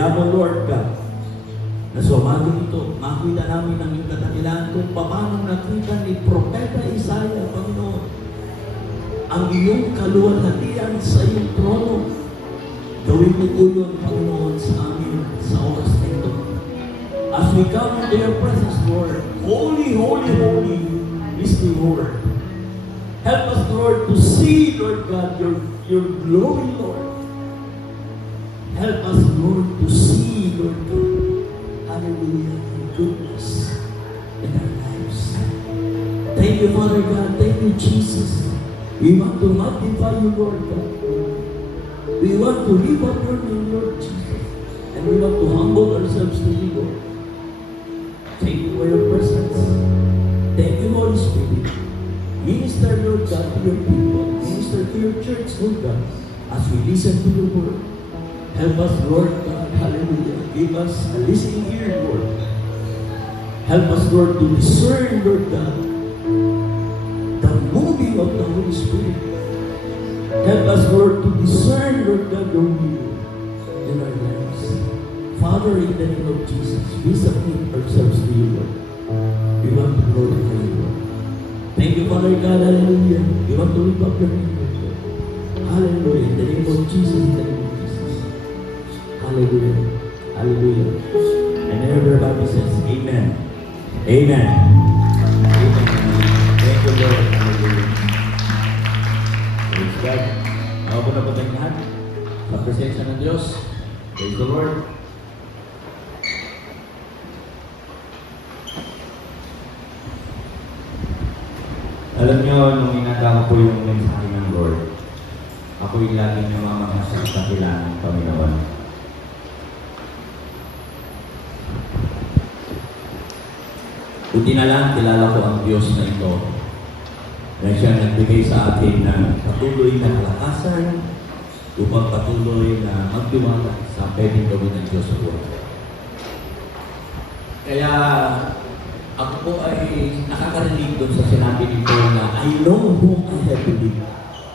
Kaya mo, Lord God, na sumagin ito, makita namin ang iyong katakilaan kung paano nakita ni Propeta Isaiah, Panginoon, ang iyong kaluwalhatian sa iyong trono. Gawin mo po yun, Panginoon, sa amin sa oras na ito. As we come into your presence, Lord, holy, holy, holy is the Lord. Help us, Lord, to see, Lord God, your glory, Lord. Help us, Lord, to see, Lord God, hallelujah, your goodness in our lives. Thank you, Father God. Thank you, Jesus. We want to magnify you, Lord God. We want to live up your name, Lord Jesus. And we want to humble ourselves to you, Lord. Thank you for your presence. Thank you, Holy Spirit. Minister, Lord God, to your people. Minister to your church, Lord God, as we listen to your word. Help us, Lord God, hallelujah. Give us a listening ear, Lord. Help us, Lord, to discern, Lord God, the moving of the Holy Spirit. Help us, Lord, to discern, Lord God, your will in our lives. Father, in the name of Jesus, we submit ourselves to you, Lord. We want to glorify you, Lord. Thank you, Father God, hallelujah. We want to lift up your name, Lord. Hallelujah. In the name of Jesus, in the name of Jesus. Hallelujah. Hallelujah. And everybody says, Amen. Amen. Amen. Thank you, Lord. Hallelujah. Praise God. Ako po na po tayong lahat sa presensya ng Diyos. Praise the Lord. Alam niyo, nung inagawa ko yung mensahe ng Lord, ako yung laging namamahal sa katakilaan ng Panginoon. Buti na lang, kilala ko ang Diyos na ito na siya nagbigay sa atin ng patuloy na kalakasan upang patuloy na magtiwala sa pwedeng gawin ng Diyos sa buhay. Kaya ako po ay nakakarinig doon sa sinabi ni Paul na I know whom I have believed.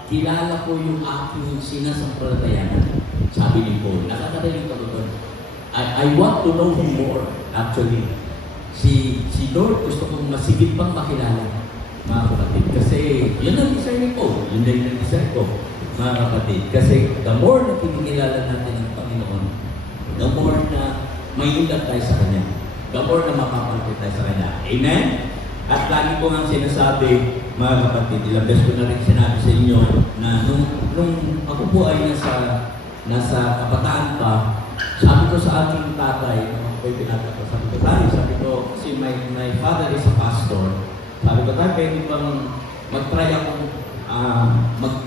Kilala ko yung aking sinasampalatayanan. Sabi ni Paul, nakakarinig ako doon. I want to know him more, actually. Si Lord gusto kong masigit pang makilala, mga kapatid. Kasi yun ang design ni Paul. Yun din ang design ko, mga kapatid. Kasi the more na kinikilala natin ang Panginoon, the more na may ulat tayo sa Kanya. The more na mapapalapit tayo sa Kanya. Amen? At lagi ko nga sinasabi, mga kapatid, ilang beses ko na rin sinabi sa inyo na nung ako po ay nasa kabataan pa, sabi ko sa aking tatay, nung ako ay pinatay ko, sabi ko, kasi my father is a pastor, sabi ko, tayo, pwede bang mag-try akong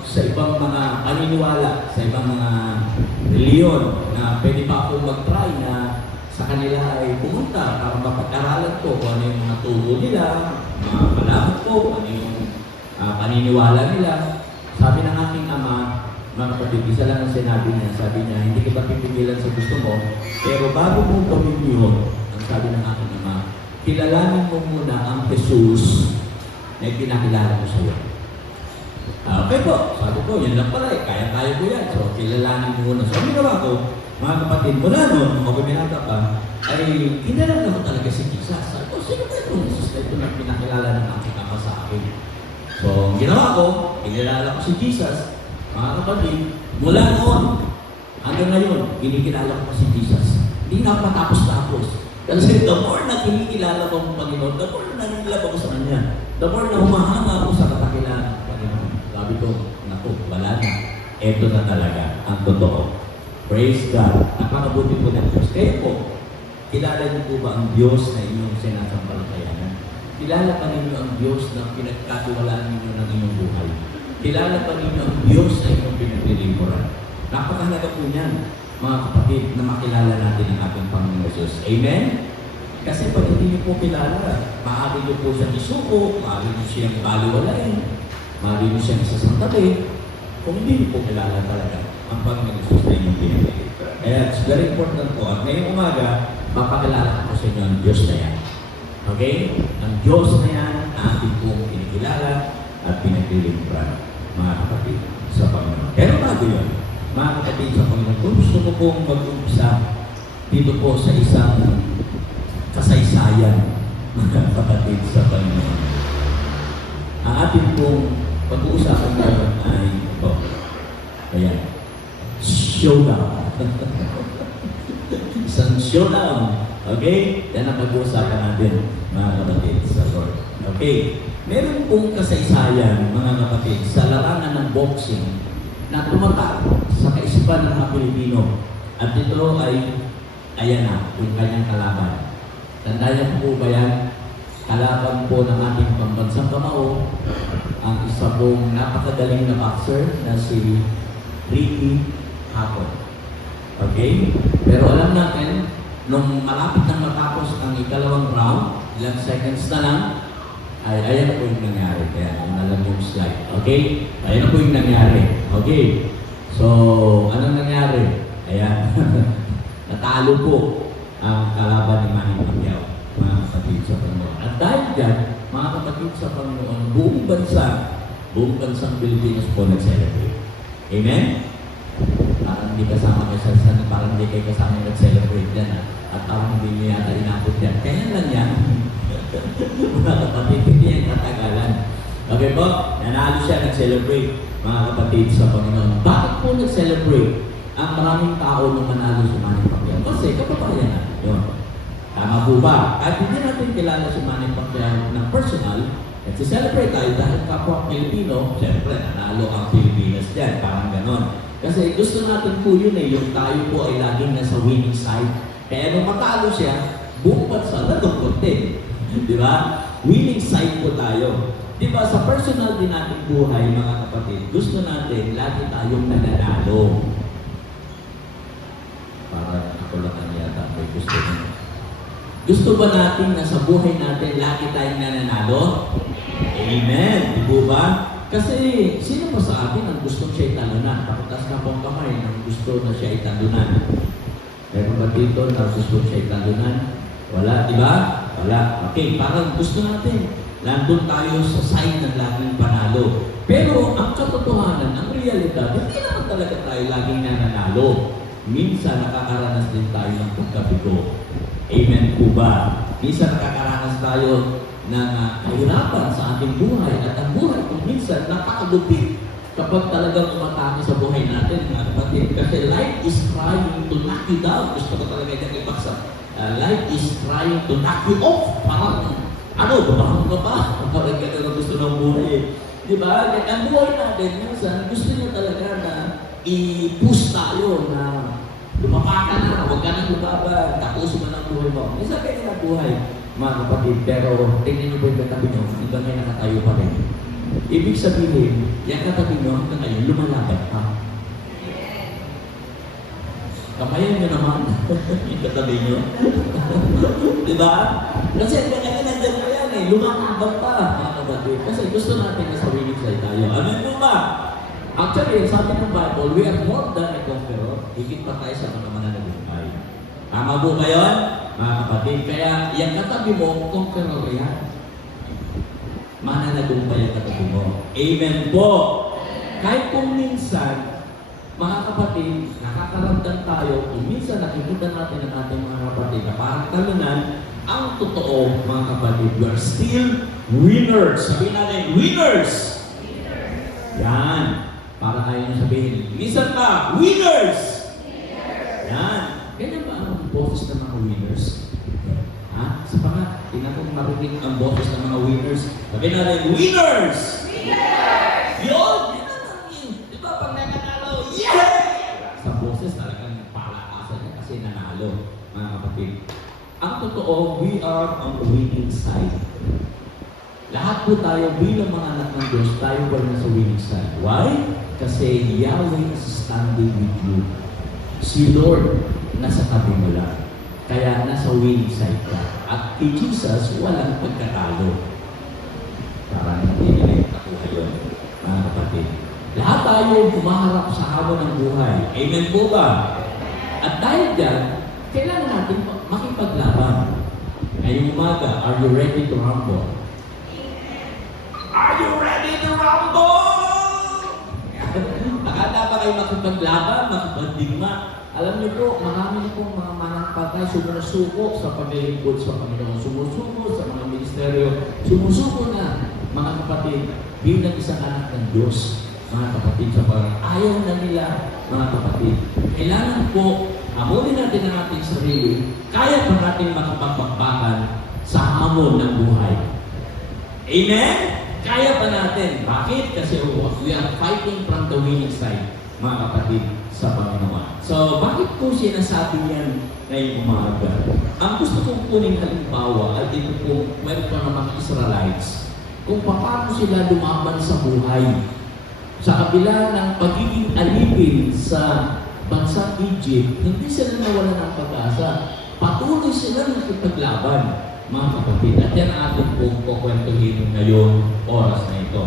sa ibang mga paniniwala, sa ibang mga reliyon, na pwede pa akong mag-try na sa kanila ay pumunta para mapag-aralan ko kung ano yung mga turo nila, mga malaman ko, kung ano yung paniniwala nila. Sabi ng aking ama, mga kapatid, isa lang ang sinabi niya, sabi niya, hindi kita pipigilan sa gusto mo, pero bago mo gawin yun, ang sabi ng aking ama, kilalanin mo muna ang Jesus na pinakilala mo sa iyo. Okay po, sabi ko, yun lang pala kaya-kaya ko yan. So, kilalanin mo muna. So, ang ginawa ko, mga kapatid, mula noon, nung ako binata pa, ay kinalala ko talaga si Jesus. Sabi ko, sino ba ito? Jesus na ito na pinakilala ng aking ama sa akin. So, ang ginawa ko, kinalala ko si Jesus, mga kapatid, mula noon, hanggang ngayon, kinikilala ko si Jesus. Hindi na ako matapos-tapos. Kasi the more na kinikilala ko ang Panginoon, the more na nililab ako sa Kanya. The more na humahanga ako sa katakilaan ng Panginoon. Sabi ko, naku, wala na. Ito na talaga ang totoo. Praise God. Napakabuti po ng Diyos. Kaya po, kilala niyo po ba ang Diyos na inyong sinasampalatayanan? Kilala pa ninyo ang Diyos na pinagkatiwalaan ninyo ng inyong buhay. Kilala pa ninyo ang Diyos na inyong pinaglilingkuran. Napakahalaga po niyan, mga kapatid, na makilala natin ang ating Panginoon Jesus. Amen? Kasi pag hindi niyo po kilala, maaari niyo po siyang isuko, maaari niyo siyang baliwalain, maaari niyo siyang sasantabi, kung hindi niyo po kilala talaga ang Panginoon Jesus na inyong pinaglilingkuran. Kaya it's very important po. At ngayong umaga, mapakilala ko sa inyo ang Diyos na yan. Okay? Ang Diyos na yan, ating pong kinikilala at pinaglilingkuran, mga kapatid, sa Panginoon. Pero bago yun, mga kapatid sa Panginoon, kung gusto ko pong mag-umpisa dito po sa isang kasaysayan, mga kapatid sa Panginoon. Ang ating pong pag-uusapan ngayon ay ito. Ayan. Showdown. Isang showdown. Okay? Yan ang pag-uusapan natin, mga kapatid sa Lord. Okay? Meron pong kasaysayan, mga kapatid, sa larangan ng boxing na tumatak sa kaisipan ng mga Pilipino. At ito ay, ayan na, yung kanyang kalaban. Tandaan po ba yan? Kalaban po ng ating pambansang kamao, ang isa pong napakagaling na boxer na si Ricky Hapon. Okay? Pero alam natin, nung malapit nang matapos ang ikalawang round, ilang seconds na lang, ay ayan po yung nangyari. Kaya yun na lang yung slide. Okay? Ayan po yung nangyari. Okay? So, anong nangyari? Ayan. Natalo po ang kalaban ni Manny Pacquiao, mga kapatid sa Panginoon. At dahil dyan, mga kapatid sa Panginoon, buong bansang Pilipinas po nag-celebrate. Amen? Parang hindi kasama kayo sa parang hindi kayo kasama nag-celebrate dyan. At parang hindi niyo yata inabot yan. Kaya lang yan. Mga kapatid, hindi yan katagalan. Okay po? Nanalo siya, nag-celebrate, mga kapatid sa Panginoon. Bakit po nag-celebrate ang maraming tao nung manalo si Manny Pacquiao? Kasi kapatayan na. Yun. Tama po ba? Kahit hindi natin kilala si Manny Pacquiao ng personal, nag-celebrate tayo dahil kapwa Pilipino, siyempre, nanalo ang Pilipinas dyan. Parang ganon. Kasi gusto natin po yun yung tayo po ay laging nasa winning side. Kaya nung matalo siya, buong bansa nalungkot din. Di ba? Winning side po tayo. Di ba? Sa personal din nating buhay, mga kapatid, gusto natin lagi tayong nananalo. Para ako lang ang yata may gusto nyo. Gusto ba natin na sa buhay natin lagi tayong nananalo? Amen! Di ba? Kasi sino pa sa atin ang gustong siya italunan? Pakitas na pong kamay ang gusto na siya italunan. Meron ba dito na gusto siya italunan? Wala, di ba? Wala. Okay, parang gusto natin. Nandun tayo sa side ng laging panalo. Pero ang katotohanan, ang realidad, hindi naman talaga tayo laging nananalo. Minsan nakakaranas din tayo ng pagkabigo. Amen po ba? Minsan nakakaranas tayo ng kahirapan sa ating buhay. At ang buhay kung minsan napakagupit kapag talagang umatake sa buhay natin, mga kapatid. Kasi life is trying to knock you down. Gusto ko talaga yung ipaksa. Life is trying to knock you off. Parang, babahan ka ba? Parang gano'n na gusto ng buhay. Di ba? Ang buhay natin, minsan, gusto niya talaga na i-push tayo na lumapa ka na, huwag ka nang lumaba, tapusin mo ng buhay mo. Minsan kayo na buhay, mga kapatid. Pero, tingnan niyo po yung katabi niyo, hanggang ngayon nakatayo pa rin. Ibig sabihin, yung katabi niyo hanggang ngayon, lumalaban pa. Kamayan niyo naman, yung katabi niyo. Diba? Kasi hanggang ngayon, nandiyan pa yan lumalaban pa, mga kapatid. Kasi gusto natin na sa winning side tayo. Amen po ba? Actually, sabi ng Bible, we are more than a conqueror. Higit pa tayo sa mga mananagumpay. Tama po ba yun, mga kapatid? Kaya, yung katabi mo, conqueror yan. Mananagumpay ang katabi mo. Amen po! Kahit kung minsan, mga kapatid, nakakaramdam tayo, kung minsan nakikita natin ang ating mga kapatid na parang talunan, ang totoo, mga kapatid, we are still winners. Sabihin natin, winners! Yan. Para tayo nyo sabihin, minsan pa, winners! Yan. Ganyan ba ang boses ng mga winners? Ha? Sa pangat, tingnan kong marinig ang boses ng mga winners. Sabihin natin, winners! Winners! Yun! Yan naman yun. Di ba, pag nanalo, yeah! Sa boses talagang palakasan niya kasi nanalo, mga kapatid. Ang totoo, we are on the winning side. Lahat po tayo bilang mga anak ng Diyos, tayo ba nasa winning side? Why? Kasi Yahweh is standing with you. Si Lord nasa tabi mo lang. Kaya nasa winning side ka. At kay Jesus, walang pagkatalo. Parang hindi nila nakuha yun, mga kapatid. Lahat tayo humaharap sa hamon ng buhay. Amen po ba? At dahil dyan, kailangan natin makipaglaban. Ngayong umaga, are you ready to rumble? Are you ready to rumble? Akala ba kayo makipaglaban, makipagdigma? Alam niyo po, marami na pong mga manang patay patay, sumusuko sa paglilingkod sa Panginoon, sumusuko sa mga ministeryo, sumusuko na, mga kapatid, bilang isang anak ng Diyos, mga kapatid, sa parang ayaw na nila, mga kapatid. Kailangan po, hamunin natin ang ating sarili, kaya pa natin makapagbakbakan sa hamon ng buhay. Amen? Kaya pa natin. Bakit? Kasi we are fighting from the winning side, mga kapatid, sa Panginoon. So, bakit po sinasabi yan ngayong umaga? Ang gusto kong kuning halimbawa ay ito po, meron pa ng mga Israelites, kung paano sila lumaban sa buhay. Sa kabila ng pagiging alipin sa bansang Egypt, hindi sila nawala ng pag-asa. Patuloy sila nakipaglaban, mga kapatid. At yan ang ating pong kukwentuhin ngayong oras na ito.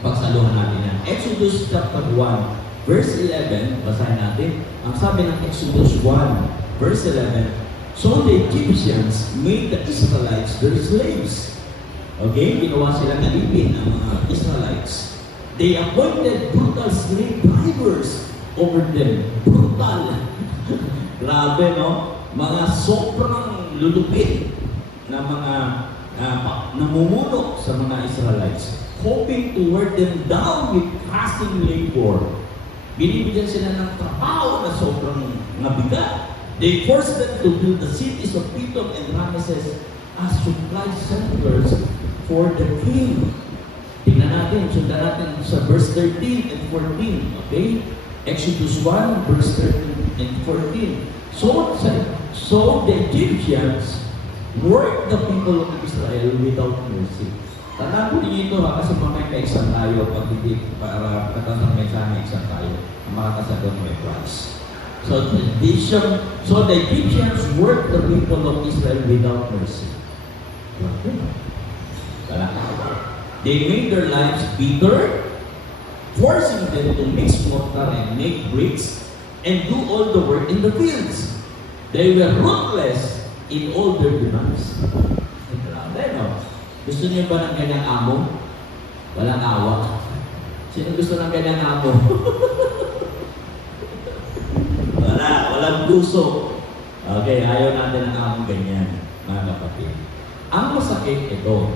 Pagsaluhan natin yan. Exodus chapter 1, verse 11, basahin natin. Ang sabi ng Exodus 1, verse 11, so the Egyptians made the Israelites their slaves. Okay? Ginawa silang alipin ng mga Israelites. They appointed brutal slave drivers over them. Brutal. Grabe, no? Mga sobrang lulupit na mga namumuno sa mga Israelites, hoping to wear them down with crushing labor. Binibigyan sila ng trabaho na sobrang mabigat. They forced them to build the cities of Pithom and Ramesses as supply centers for the king. Tingnan natin, sundan natin sa verse 13 and 14. Okay? Exodus 1, verse 13 and 14. So the Egyptians worked the people of Israel without mercy. Tandaan po niyo ito kasi mamaya ka-exam tayo pag hindi para katatang mensahe exam tayo. Ang makakasagot may prize. So the Egyptians worked the people of Israel without mercy. They made their lives bitter, forcing them to mix mortar and make bricks and do all the work in the fields. They were ruthless in all their demands. Grabe, no? Gusto niyo ba ng ganyang amo? Walang awa. Sino gusto ng ganyang amo? Walang gusto. Okay, ayaw natin ng among ganyan, mga kapatid. Ang masakit ito,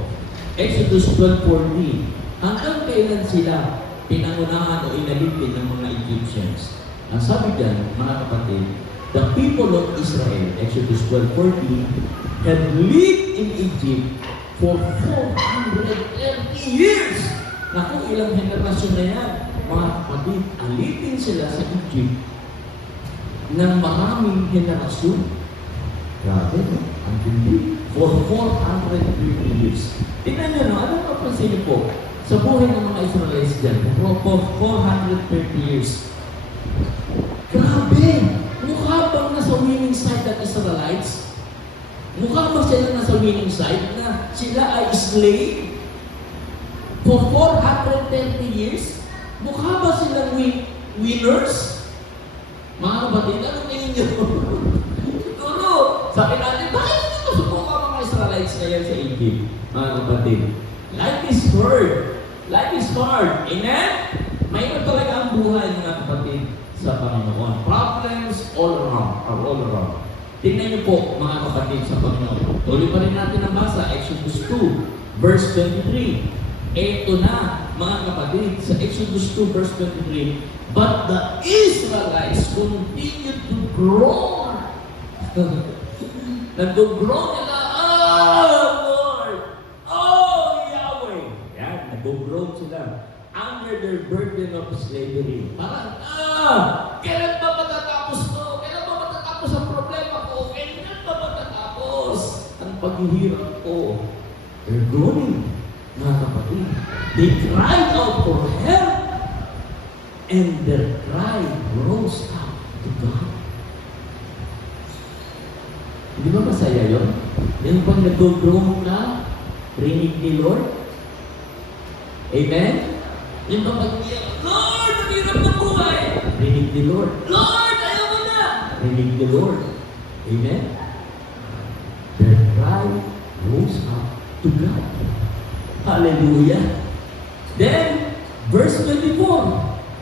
Exodus 12:14, hanggang kailan sila pinangunahan o inalipin ng mga Egyptians? Ang sabi dyan, mga kapatid, the people of Israel, Exodus 12:14, have lived in Egypt for 430 years. Naku, ilang henerasyon na yan. Mga kapatid, alipin sila sa Egypt ng maraming henerasyon. Grabe, no? Ang hindi. For 430 years. Tingnan nyo, no? Anong kapansin niyo po sa buhay ng mga Israelites dyan? For 430 years. Grabe! Mukha bang nasa winning side ng Israelites? Mukha ba sila nasa winning side na sila ay slave for 430 years? Mukha ba silang winners? Mga kapatid, ano tingin nyo? Siguro, sabi natin, bakit hindi masubukan mga Israelites ngayon sa Egypt? Mga kapatid, life is hard. Life is hard. Amen? Mayroon talaga ang buhay, mga kapatid, sa Panginoon. Problems all around. Tingnan niyo po, mga kapatid, sa Panginoon. Tuloy pa rin natin ang basa, Exodus 2, verse 23. Ito na, mga kapatid, sa Exodus 2, verse 23, but the Israelites continued to groan. Nag-groan nila, oh Lord! Oh Yahweh! Yan, nag-groan sila under their burden of slavery. Parang, kailan ba matatapos to? Kailan ba matatapos ang problema ko? Kailan ba matatapos ang paghihirap ko? They're groaning, mga kapatid. They cried out for help, and their cry rose up to God. Hindi ba masaya yun? Yung pag nag-groan ka, rinig ni Lord? Amen? Yung pag Lord, ang hirap ng buhay! Rinig ni Lord. Lord, ayaw mo na! Rinig ni Lord. Amen? Their cry rose up to God. Hallelujah! Then, verse 24.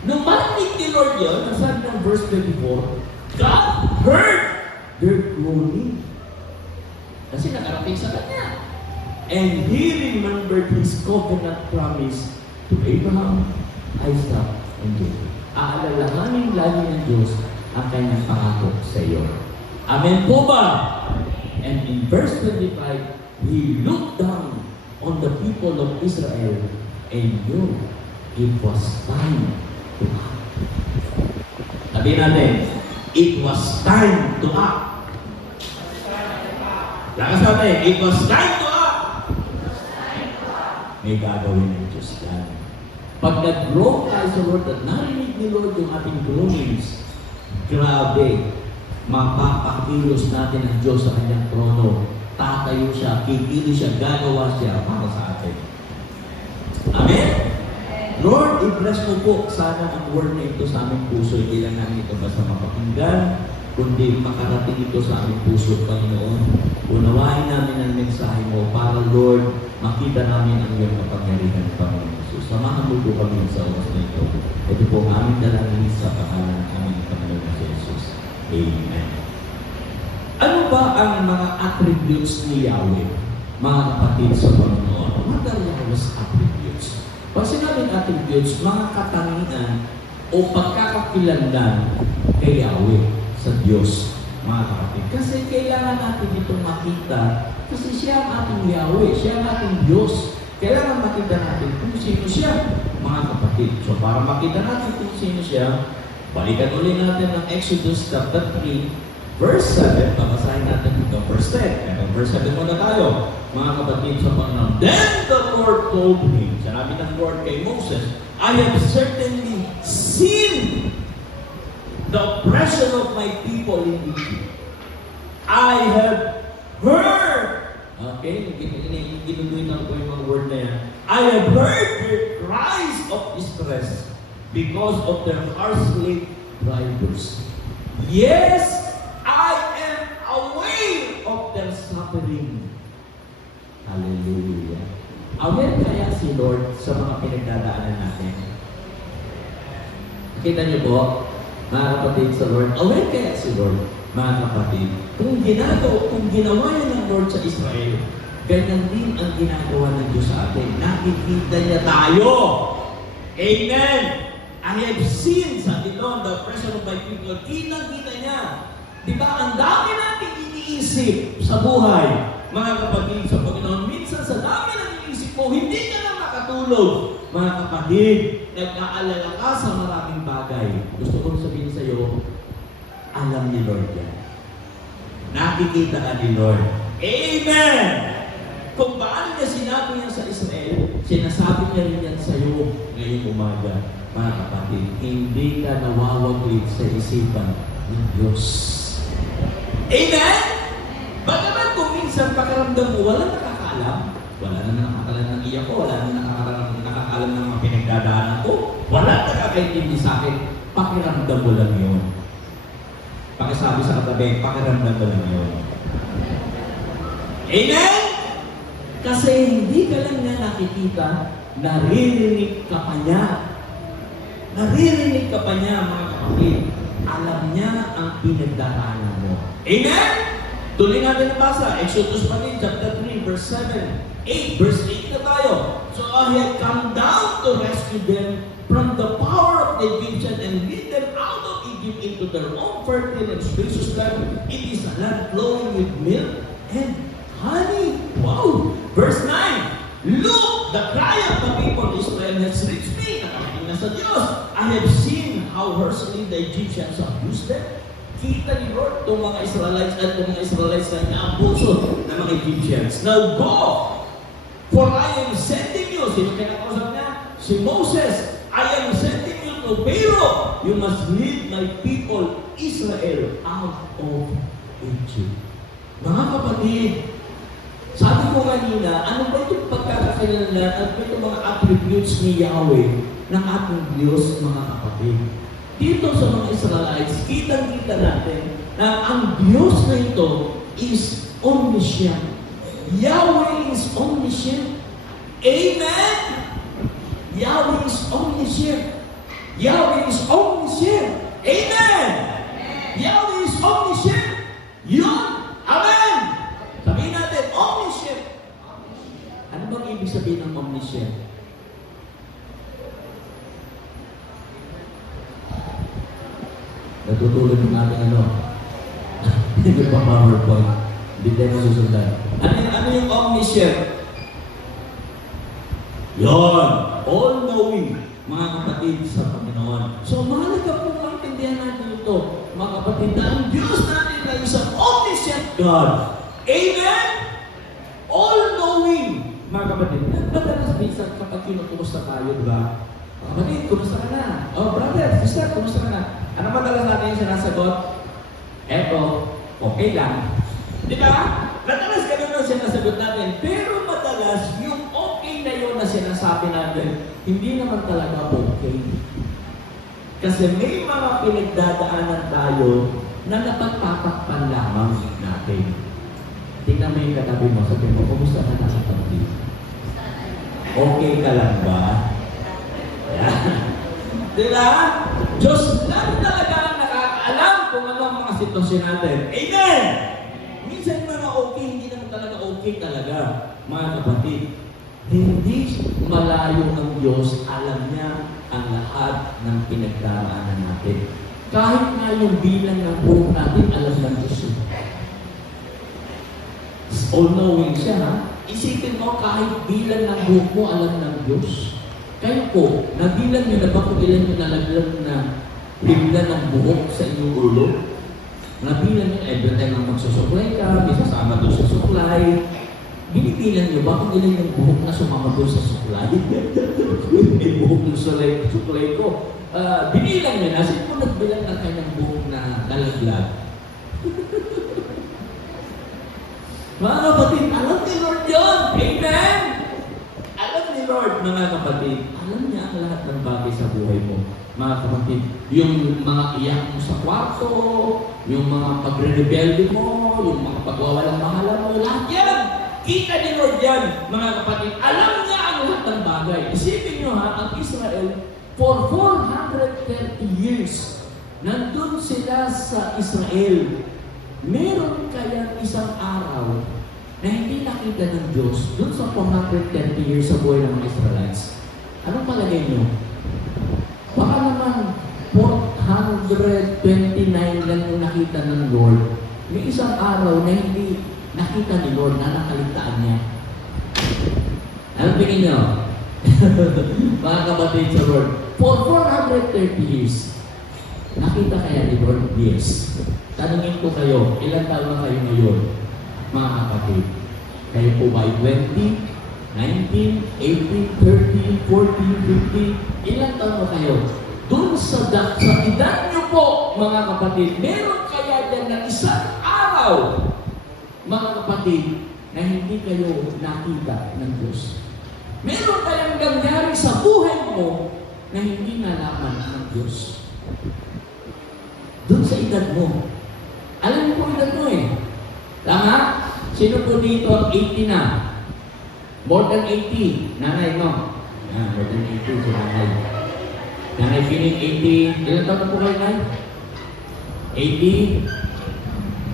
Nung marinig ni Lord yun, nasabi ng verse 24, God heard their glory. Kasi nakarating sa kanya. And he remembered his covenant promise to Abraham, Isaac, and Jacob. Aalalahanin lagi ng Diyos ang kanyang pangako sa iyo. Amen po ba? And in verse 25, he looked down on the people of Israel and knew it was time to act. Sabihin natin, it was time to act. Lakas natin, it was time to act. May gagawin ng Diyos yan. Pag nag-grow tayo sa Lord at narinig ni Lord yung ating groanings, grabe, mapapakilos natin ang Diyos sa kanyang trono. Tatayo siya, kikilos siya, gagawa siya para sa atin. Amen? Lord, i-bless mo po sana ang word na ito sa aming puso. Hindi lang namin ito basta mapakinggan, kundi makarating ito sa aming puso, Panginoon. Unawain namin ang mensahe mo para, Lord, makita namin ang iyong kapangyarihan, Panginoon Jesus. Samahan mo po kami sa oras na ito. Ito po ang aming dalangin sa pangalan ng aming Panginoon Jesus. Amen. Ano ba ang mga attributes ni Yahweh, mga kapatid sa Panginoon? What are Yahweh's attributes? Pag sinabing attributes, mga katangian o pagkakakilanlan kay Yahweh sa Diyos, mga kapatid. Kasi kailangan natin itong makita kasi siya ang ating Yahweh, siya ang ating Diyos. Kailangan makita natin kung sino siya, mga kapatid. So para makita natin kung sino siya, balikan ulit natin ng Exodus chapter 3, verse 7. Pabasahin natin ito, verse 10. Kaya verse 7 muna tayo, mga kapatid sa Panginoon. Then the Lord told him, sinabi ng Lord kay Moses, I have certainly seen the oppression of my people in Egypt. I have heard. Okay, ginuduin lang po yung mga word na yan. I have heard their cries of distress because of their harsh slave drivers. Yes, I am aware of their suffering. Hallelujah. Aware kaya si Lord sa mga pinagdadaanan natin? Kita niyo po, mga kapatid sa Lord, aware kaya si Lord, mga kapatid, kung ginawa niya ng Lord sa Israel, ganyan din ang ginagawa ng Diyos sa atin. Nakikita niya tayo. Amen. I have seen, sabi doon, the oppression of my people. Kita niya. Diba, ang dami natin iniisip sa buhay, mga kapatid sa Panginoon. Minsan sa dami ng iniisip mo, hindi ka na makatulog. Mga kapatid, nag-aalala ka sa maraming bagay. Gusto ko sabihin sa iyo, alam ni Lord yan. Nakikita ka ni Lord. Amen! Kung paano niya sinabi niya sa Israel, sinasabi niya rin yan sa iyo ngayong umaga. Mga kapatid, hindi ka nawawaglit sa isipan ng Diyos. Amen? Bagaman kung minsan pakaramdam mo, walang nakakaalam. Wala na nakakaalam ng iyak ko, wala na nakakaalam ng mga pinagdadaanan ko, wala nakakaintindi sa akin, pakiramdam mo lang yun. Pakisabi sa katabi, pakiramdam mo lang yun. Amen? Kasi hindi ka lang niya nakikita, naririnig ka pa niya. Naririnig ka pa niya, mga kapatid. Alam niya ang pinagdaanan mo. Amen? Tuloy natin ang basa. Exodus pa rin, chapter 3, verse 7. 8, verse 8 na tayo. So I had come down to rescue them from the power of the Egyptians and lead them out of Egypt into their own fertile and spacious land. It is a land flowing with milk and honey. Wow! Verse 9. Look, the cry of the people of Israel has reached me. Nakarating na sa Diyos. I have seen how harshly the Egyptians abused them. Kita ni Lord itong mga Israelites at itong mga Israelites na inaabuso ng mga Egyptians. Now go! For I am sending you. Sino kinakausap niya? Si Moses. I am sending you to Pharaoh. You must lead my people, Israel, out of Egypt. Mga kapatid, sabi ko kanina, ano ba itong pagkakakilanlan at itong mga attributes ni Yahweh ng ating Diyos, mga kapatid? Dito sa mga Israelites, kitang-kita natin na ang Diyos na ito is omniscient. Yahweh is omniscient. Amen? Yahweh is omniscient. Yahweh is omniscient. Amen? Yahweh is omniscient. Yun! Amen! Sabihin natin, omniscient. Ano bang ibig sabihin ng omniscient? Natutulog yung ating ano? Hindi pa PowerPoint. Hindi tayo masusundan. Ano yung omniscient? Yon! All-knowing, mga kapatid sa Panginoon. So, mahalaga po maintindihan natin ito, mga kapatid, na ang Diyos natin na isang omniscient God. Amen? All-knowing, mga kapatid. Madalas minsan kapag kinukumusta tayo, di ba? Kapatid, kumusta ka na? Oh, brother, sister, kumusta ka na? Ano madalas natin yung sinasagot? Eto, okay lang. Di ba? Madalas ganun ang sinasagot natin. Pero madalas, yung okay na yun na sinasabi natin, hindi naman talaga okay. Kasi may mga pinagdadaanan tayo na napagtatakpan lamang natin. Tingnan mo yung katabi mo, sabi mo, kumusta ka na sa kapatid? Okay ka lang ba? Yan. Diba? Diyos lang talaga ang nakakaalam kung ano ang mga sitwasyon natin. Amen! Minsan mga okay, hindi naman talaga okay talaga, mga kapatid. Hindi malayo ang Diyos, alam niya ang lahat ng pinagdaraanan natin. Kahit nga yung bilang ng buhok natin, alam ng Diyos yun. All-knowing siya, ha? Isipin mo, kahit bilang ng buhok mo, alam ng Diyos. Kayo po, nabilang nyo na ba kung ilan nyo nalaglag na bigla ng buhok sa inyong ulo? Nabilang nyo, every time ang magsusuklay ka, may sasama doon sa suklay. Binibilang nyo ba kung ilan yung buhok na sumama doon sa suklay? May buhok yung suklay ko. Binilang nyo na, sino po nagbilang ng kanyang buhok na nalaglag? Mga kapatid, alam ni Lord yun! Amen! Alam ni Lord, mga kapatid, alam niya ang lahat ng bagay sa buhay mo. Mga kapatid, yung mga iyak mo sa kwarto, yung mga pagre-rebelde mo, yung mga pagwawalang mahala mo, lahat yan! Kita ni Lord yan, mga kapatid. Alam niya ang lahat ng bagay. Isipin nyo ha, ang Israel, for 430 years, nandun sila sa Israel. Meron kaya isang araw na hindi nakita ng Diyos dun sa 430 years sa buhay ng mga Israelites. Anong palagay nyo? Baka naman 429 lang yung nakita ng Lord. May isang araw na hindi nakita ni Lord na nakaligtaan niya. Anong tingin nyo? Mga kapatid sa Lord, for 430 years, nakita kaya ni Lord? Yes. Tanungin ko kayo, ilang taon na kayo ngayon, mga kapatid? Kayo po ba ay 20, 19, 18, 30, 40, 50? Ilang taon na kayo? Doon sa edad nyo po, mga kapatid, meron kaya dyan na isang araw, mga kapatid, na hindi kayo nakita ng Diyos? Meron kayang nangyari sa buhay mo na hindi nalaman ng Diyos? Doon sa edad mo. Alam mo po edad mo eh. Tama? Sino po dito ang 80 na? More than 80. Nanay mo. More than 80 si nanay. Nanay feeling 80. Ilan taon na po kayo, Nay? 80?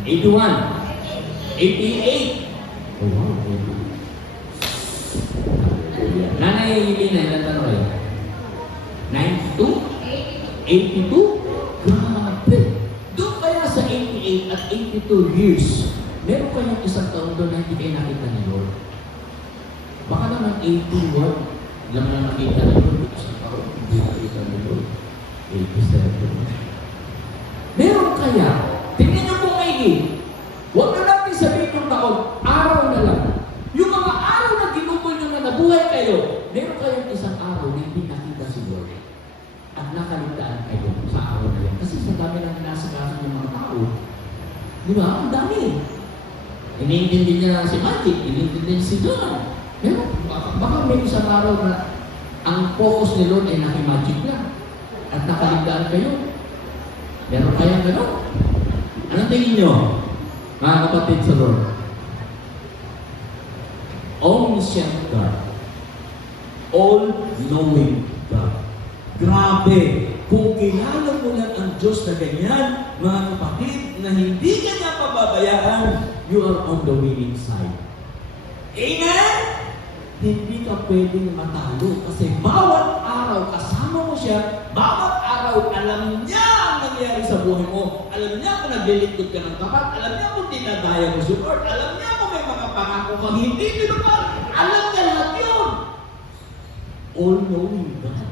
81? 88? Oh, wow. Nanay, hindi na. Ilan taon kayo? 92? 82? Grabe. Doon kaya sa 88 at 82 years, meron kayong isang taon doon na hindi kayo nakita ni Lord. Baka naman 81, alam mo na nakita ni Lord, isang taon, hindi nakita ni Lord. 87. Meron kaya, tingnan niyo po ngayon, huwag na natin sabihin yung taon, araw na lang. Yung mga araw na ginugol nyo na nabuhay kayo, meron kayong isang araw na hindi nakita si Lord. At nakaligtaan kayo sa araw na yan. Kasi sa dami ng kinasakasan ng mga tao, di ba? Ang dami. Iniintindi niya si Magic, iniintindi niya si John. Pero baka may isang araw na ang focus ni Lord ay nakimagic lang. At nakaligtaan kayo. Meron kayang gano'n? Anong tingin nyo, mga kapatid sa Lord? Omniscient God. All-knowing God. Grabe! Kung kilala mo lang ang Diyos na ganyan, mga kapatid, na hindi ka niya pababayaan, you are on the winning side. Amen? Hindi ka pwedeng matalo kasi bawat araw kasama mo siya, bawat araw alam niya ang nangyayari sa buhay mo. Alam niya kung naglilingkod ka ng tapat, alam niya kung dinadaya mo si Lord, alam niya kung may mga pangako kang hindi tinupad, alam niya lahat yun. All-knowing God.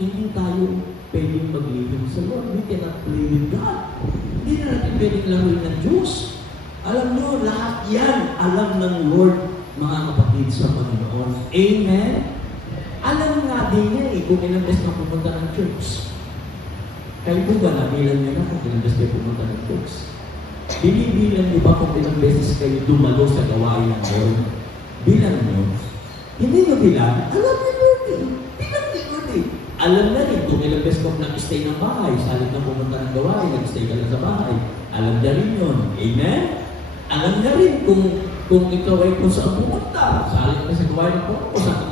Hindi tayo pwedeng maglibing sa Lord. We cannot play with God. Hindi na natin pwedeng laruin ng Diyos. Alam nyo, lahat yan alam ng Lord, mga kapatid sa Panginoon. Amen? Alam nga din niya kung ilang beses na pumunta ng church. Kayo po ba nabilang niyo na kung ilang beses kayo pumunta ng church? Binibilang niyo ba kung ilang beses kayo dumalo sa gawain ng Lord? Bilang niyo? Hindi niyo bilang? Alam niyo Lord eh. Bilang niyo Lord eh. Alam na rin kung ilang beses kong nag-stay ng bahay, salit na pumunta ng gawain, nag-stay ka lang sa bahay. Alam na rin yun. Amen? Alam na rin kung ikaw ay kung saan pumunta. Salit ka sa gawain ng Lord, kung saan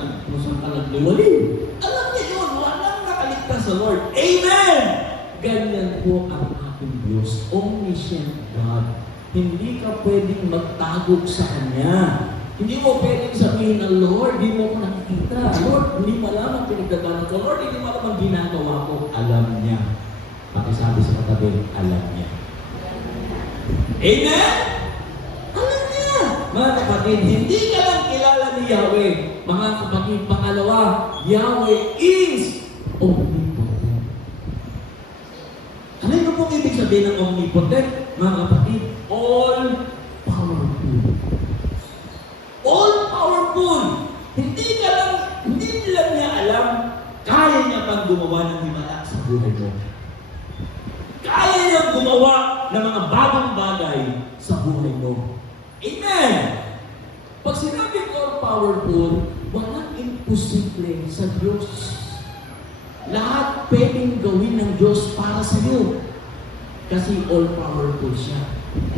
ka nagliwalin. Alam niya yun. Walang nakaligtas sa Lord. Amen! Ganyan po ang ating Diyos. Omniscient God. Hindi ka pwedeng magtagok sa Kanya. Hindi mo pwedeng sabihin na, Lord, hindi mo ko nakikita. Lord, hindi mo alam ang pinagdadaanan ko. Lord, hindi mo alam ang ginagawa ko. Alam niya. Pakisabi sa katabi, alam niya. Amen? Alam niya. Mga kapatid, hindi ka lang kilala ni Yahweh. Mga kapatid, pangalawa, Yahweh is omnipotent. Ano yung pong ibig sabihin ng omnipotent? Mga kapatid, all-powerful. All-powerful. Hindi lang niya alam, kaya niya pang gumawa ng himala sa buhay mo. Kaya niya gumawa ng mga bagong bagay sa buhay mo. Amen! Pag sinabi ko all-powerful, walang imposible sa Diyos. Lahat pwedeng gawin ng Diyos para sa iyo. Kasi all-powerful siya.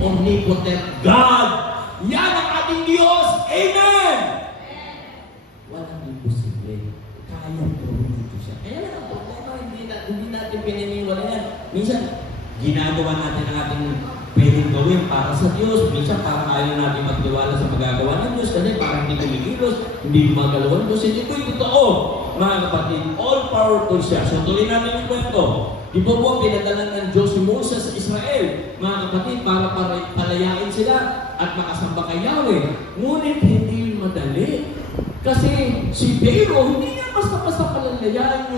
Omnipotent God. Yan ang ating Diyos! Amen! Walang imposible. Kaya gawin dito siya. Kaya lang ang problema, hindi natin pininiwala yan. Minsan, ginagawa natin ang ating pwedeng gawin para sa Diyos. Minsan, parang ayaw natin magtiwala sa magagawa ng Diyos kasi parang hindi kumikilos, hindi gumagalaw ng Diyos. Hindi po yung totoo. Mga kapatid, all-powerful siya. So, tuloy natin yung kwento. Di ba po pinadala ng Diyos si Moses sa Israel, mga kapatid, para palayain sila at makasamba kay Yahweh. Ngunit hindi madali. Kasi si Pharaoh, hindi niya basta-basta palalayain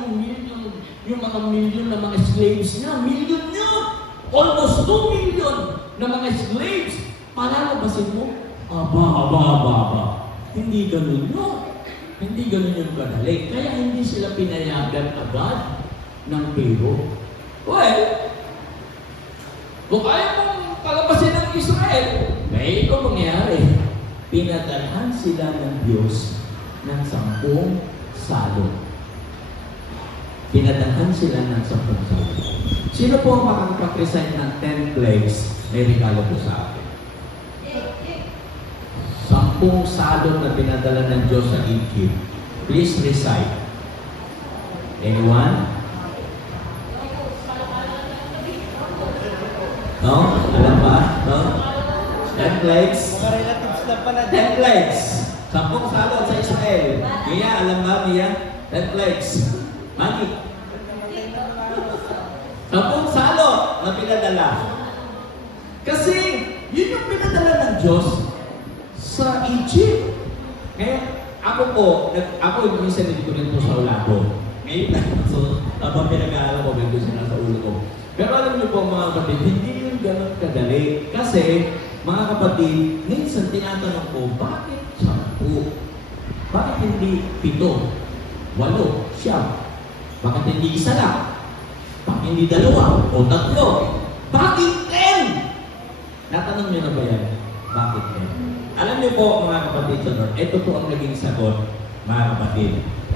yung mga milyon na mga slaves niya. Milyon niya! Almost 2 million na mga slaves. Palalabasin mo? Aba. Hindi ganun yun. Hindi ganun yung kadali. Kaya hindi sila pinayagan agad ng Pharaoh. Well, kung ayaw mong palabasin ng Israel, may ito mangyari. Pinadalhan sila ng Diyos ng 10 salot. Pinadalhan sila ng 10 salot. Sino po ang makakapag-recite ng 10 plagues? May regalo po sa akin. 10 salot na pinadala ng Diyos sa Egypt. Please recite. Anyone? No? Alam ba? No? 10 plagues? Mga relatives na pala. 10 plagues. 10 salot sa Israel. Mia, alam ba Mia? 10 plagues. Maki. 10 salot na pinadala. Kasi, yun yung pinadala ng Diyos sa Egypt. Ngayon, ako minsan hindi ko rin po sa ula ko. Ngayon na, so, habang pinag-aaral ko, medyo sila sa ulo ko. Pero alam niyo po mga kapatid, hindi yun ganun kadali. Kasi, mga kapatid, minsan tinatanong ko, bakit 10? Bakit hindi 7, 8, 9? Bakit hindi 1 lang? Bakit hindi 2 o 3? Bakit 10? Natanong niyo na ba yan? Bakit 10? Alam niyo po mga kapatid sa Lord, ito po ang naging sagot, mga kapatid.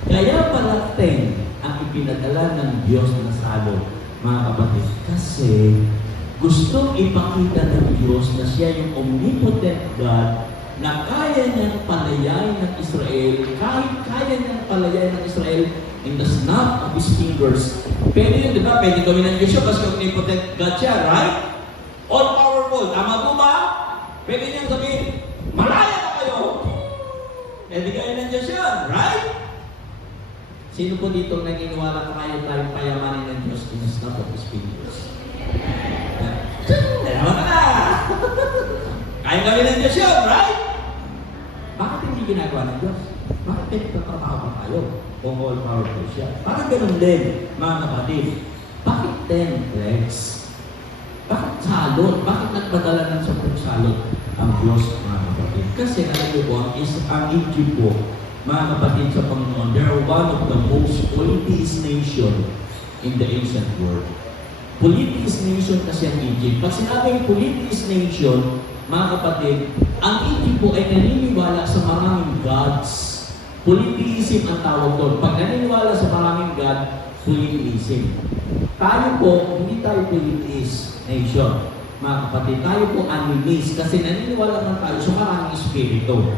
Kaya pala 10 ang ipinadala ng Diyos na salot, mga kapatid. Kasi gustong ipakita ng Diyos na siya yung omnipotent God na kaya niyang palayain ng Israel, kahit kaya niyang palayain ng Israel in the snap of His fingers. Pwede yun, di ba? Pwede gawin ng Diyos yun kasi omnipotent God siya, right? All-powerful. Tama po ba? Pwede niyang sabihin, malaya na kayo. Pwede gawin ng Diyos yun, right? Sino po dito naniniwala na kaya tayong payamanin ng Diyos in the snap of His fingers? Dalawa na! Kaya gawin ng Diyos yun, right? Bakit hindi ginagawa ng Diyos? Bakit nagtatrabaho pa tayo? Kung all powerful siya. Parang ganun din, mga kapatid. Bakit 10 plagues? Bakit salot? Bakit nagpadala ng 10 salot ang Diyos, mga kapatid? Kasi alam niyo po, ang Egypt po, mga kapatid sa Panginoon, they are one of the most polytheist nation in the ancient world. Polytheist nation kasi ang Egypt. Pag sinabing polytheist nation, mga kapatid, ang Egypt po ay naniniwala sa maraming gods. Polytheism ang tawag doon. Pag naniniwala sa maraming God, polytheism. Tayo po, hindi tayo polytheist nation. Mga kapatid, tayo po animist kasi naniniwala naman tayo sa maraming espiritu.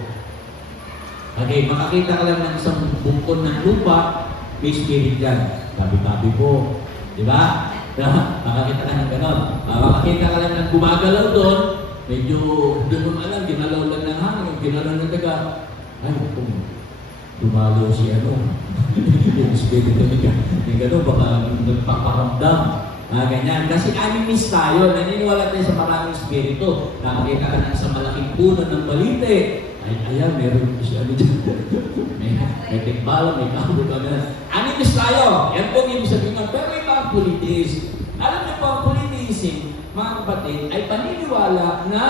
Okay, makakita ka lang ng isang bungkon ng lupa, may spirit yan. Tabi-tabi po. Di ba? Makakita ka ng ganon. Makakita ka lang ng gumagalaw doon, medyo doon mo alam, ginalaw lang ng hangin, ginalaw ng daga. Ay, kung dumalaw si yung espiritu niya. Yung gano'n, baka nagpaparamdam. Ganyan. Kasi animist tayo, naniniwala tayo sa maraming espiritu. Nakakita ka ng sa malaking puno ng balite. Ay, ayan, meron siya dyan. may timbala, may kabo, gano'n. Animist tayo. Yan po yung sabihin nga. Pero iba ang politics. Alam niyo po, ang politism, mga kapatid, ay paniniwala na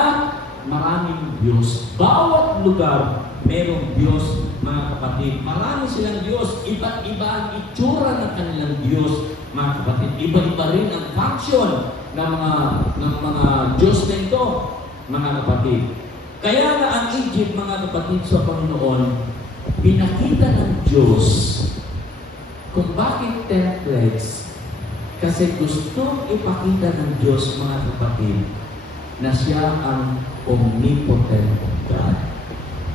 maraming Diyos. Bawat lugar, merong Diyos, mga kapatid. Marami silang Diyos. Iba't iba ang itsura ng kanilang Diyos, mga kapatid. Iba-iba rin ang function ng mga Diyos na ito, mga kapatid. Kaya na ang Egypt, mga kapatid, sa Panginoon, pinakita ng Diyos kung bakit 10 plagues. Kasi gustong ipakita ng Diyos, mga kapatid, na siya ang omnipotent God.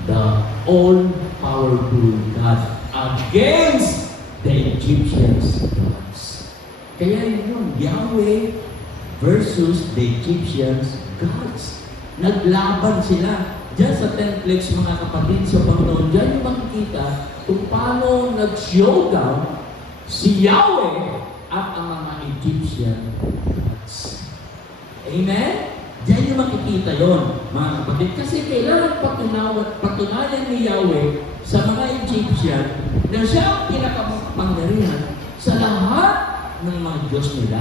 The all-powerful God against the Egyptians' gods. Kaya yun, Yahweh versus the Egyptians' gods. Naglaban sila. Diyan sa 10 plagues, mga kapatid, sa Panginoon, diyan yung makikita kung paano nag-showdown si Yahweh at ang mga Egyptian gods. Amen? Diyan yung makikita yon, mga kapatid. Kasi kailangan patunayan ni Yahweh sa mga Egyptian na siya ang pinakapangyarihan sa lahat ng mga Diyos nila.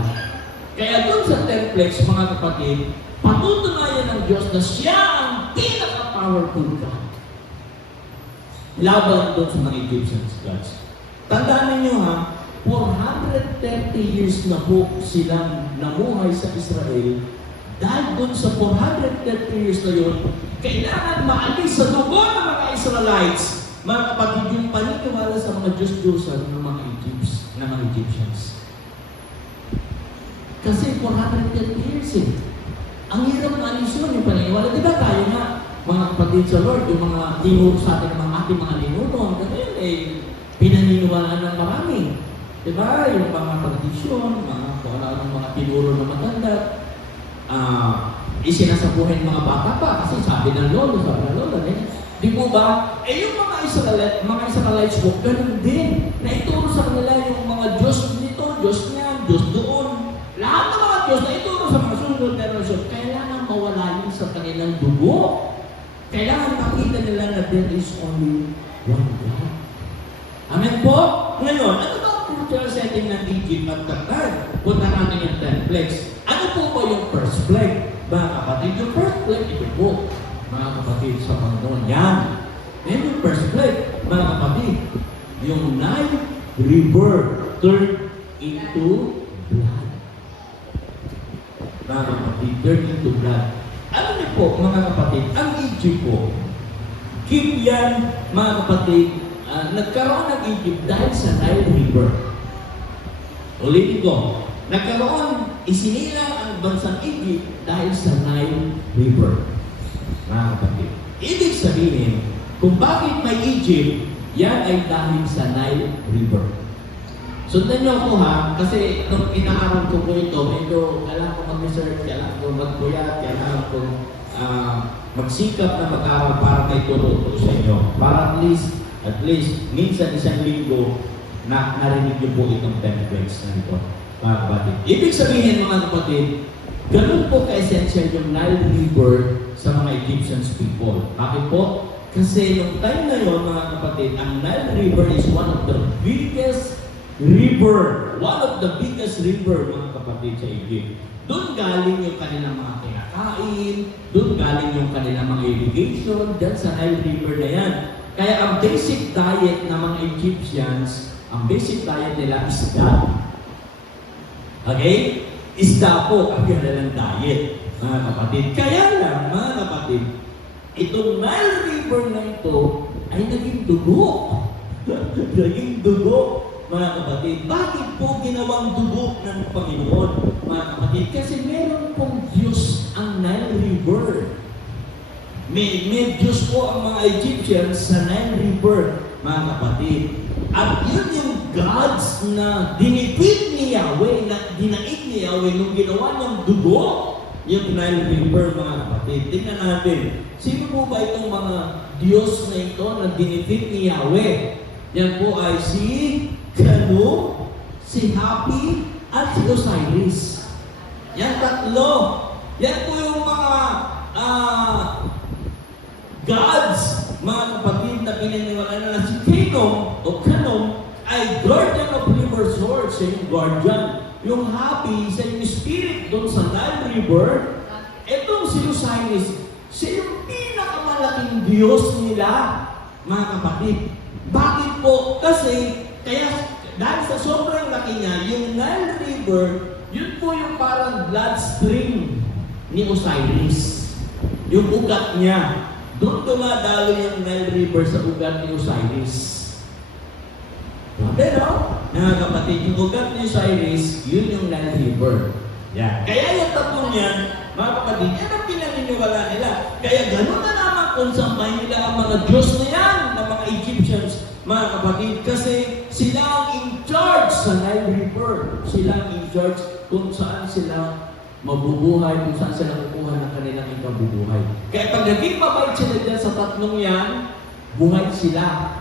Kaya doon sa 10 plagues, mga kapatid, patutunayan ng Diyos na siya ang pinaka-powerful God. Laban doon sa mga Egyptian gods. Tandaan ninyo ha, 430 years na po silang namuhay sa Israel. Dahil doon sa 430 years na yun, kailangan maalis sa dugo ng mga Israelites, mga kapatid, yung paniniwala sa mga Diyos-Diyosan ng mga Egyptians. Kasi 430 years eh. Ang hirap maalis yun, yung paniniwala. Di ba tayo nga, mga kapatid sa Lord, yung mga tinuro sa atin ng mga ating mga linuno, ganyan eh, pinaniniwalaan ng marami. Di ba? Yung mga tradisyon, kung ano ng mga tinuro na matanda, isinasabuhin mga bata pa kasi sabi ng lolo, di po ba? Yung mga Israelites po, ganun din. Na ituro sa kanila yung mga Diyos nito, Diyos niyan, Diyos doon. Lahat ng mga Diyos na ituro sa mga sunod na relasyon, kailangan mawala yun sa kanilang dugo. Kailangan makita nila na there is only one God. Amen po? Ngayon, ano ba ang cultural setting ng Egypt at Qatar? Punta natin yung 10 plagues. Ano po ba yung first plague? Mga kapatid, yung first plague, ito po, mga kapatid, sa Panginoon. Yan. Yan yung first plague, mga kapatid. Yung Nile River turned into blood. Mga kapatid, turned into blood. Ano niyo po, mga kapatid, ang Egypt po, yan, mga kapatid, nagkaroon ng Egypt dahil sa Nile River. Ulitin ko, nagkaroon, isinila ang bansang Egypt dahil sa Nile River. Mga kapatid. Ibig sabihin, kung bakit may Egypt, yan ay dahil sa Nile River. Sundan niyo ako ha, kasi nung inaaral ko po ito, medyo kailangan ko mag-research, kailangan ko magpuyat, kailangan ko magsikap na mag-aral para may turo ko sa inyo. Para at least, minsan isang linggo, narinig niyo po itong templates na ito, mga kapatid. Ibig sabihin mga kapatid, ganun po ka-essential yung Nile River sa mga Egyptians people. Bakit po? Kasi yung time na yun, mga kapatid, ang Nile River is one of the biggest river, mga kapatid, sa Egypt. Doon galing yung kanilang mga kinakain, doon galing yung kanilang mga irrigation, dyan sa Nile River na yan. Kaya ang basic diet ng mga Egyptians, ang basic diet nila is isda. Okay? Isda po ang kanilang diet, mga kapatid. Kaya lang, mga kapatid, itong Nile River na ito ay naging dugo. Naging dugo, mga kapatid. Bakit po ginawang dugo ng Panginoon, mga kapatid? Kasi meron pong Diyos ang Nile River. May Diyos po ang mga Egyptians sa Nile River, mga kapatid. At yun yung gods na dinipid ni Yahweh, na dinaig ni Yahweh nung ginawa niyang dugo, yung Nile River, mga kapatid. Tingnan natin, sino po ba itong mga Diyos na ito na dinipid ni Yahweh? Yan po ay si Kanu, si Hapi, at si Osiris. Yan tatlo. Yan po yung mga gods, mga kapatid, na pinaniwalaan na si Kanu ay guardian of river source, siya yung guardian. Yung Happy, siya yung spirit doon sa Nile River. Etong si Osiris, siya yung pinakamalaking Diyos nila, mga kapatid. Bakit po? Kasi, dahil sa sobrang laki niya, yung Nile River, yun po yung parang bloodstream ni Osiris. Yung ugat niya. Doon dumadalo yung Nile River sa ugat ni Osiris. Pero, mga kapatid, yung ugat ni Osiris, yun yung Nile River. Yeah. Kaya yung tatlong yan, mga kapatid, yan ang pinaniniwala nila. Kaya gano'n na naman kung saan nila ang mga Diyos na yan, ng mga Egyptians, mga kapatid, kasi sila ang in charge sa Nile River. Sila ang in charge kung saan sila mabubuhay, kung saan sila kukuha ng kanilang ikabubuhay. Kaya pag naging mabait sila dyan sa tatlong yan, buhay sila.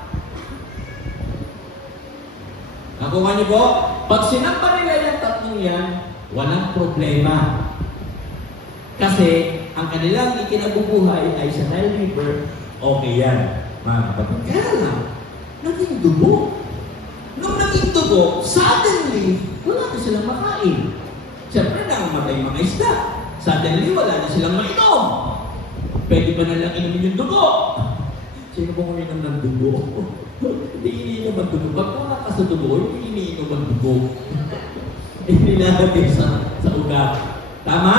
Nakuha niyo po? Pag sinamba nila yung tatlong yan, walang problema. Kasi ang kanilang ikinabubuhay ay sa Nile River, okay yan, mga kapatid. Kaya lang, naging dugo. Nung naging dugo, suddenly, wala na silang makain. Siyempre, nangamatay mga isda. Suddenly, wala na silang mainom. Pwede ba nalang inumin yung dugo? Sino po uminom ng dugo? Hindi iniinom ang dugo. Pag wala ka sa dugo, hindi iniinom ang dugo. Inilalagay sa ugat. Tama?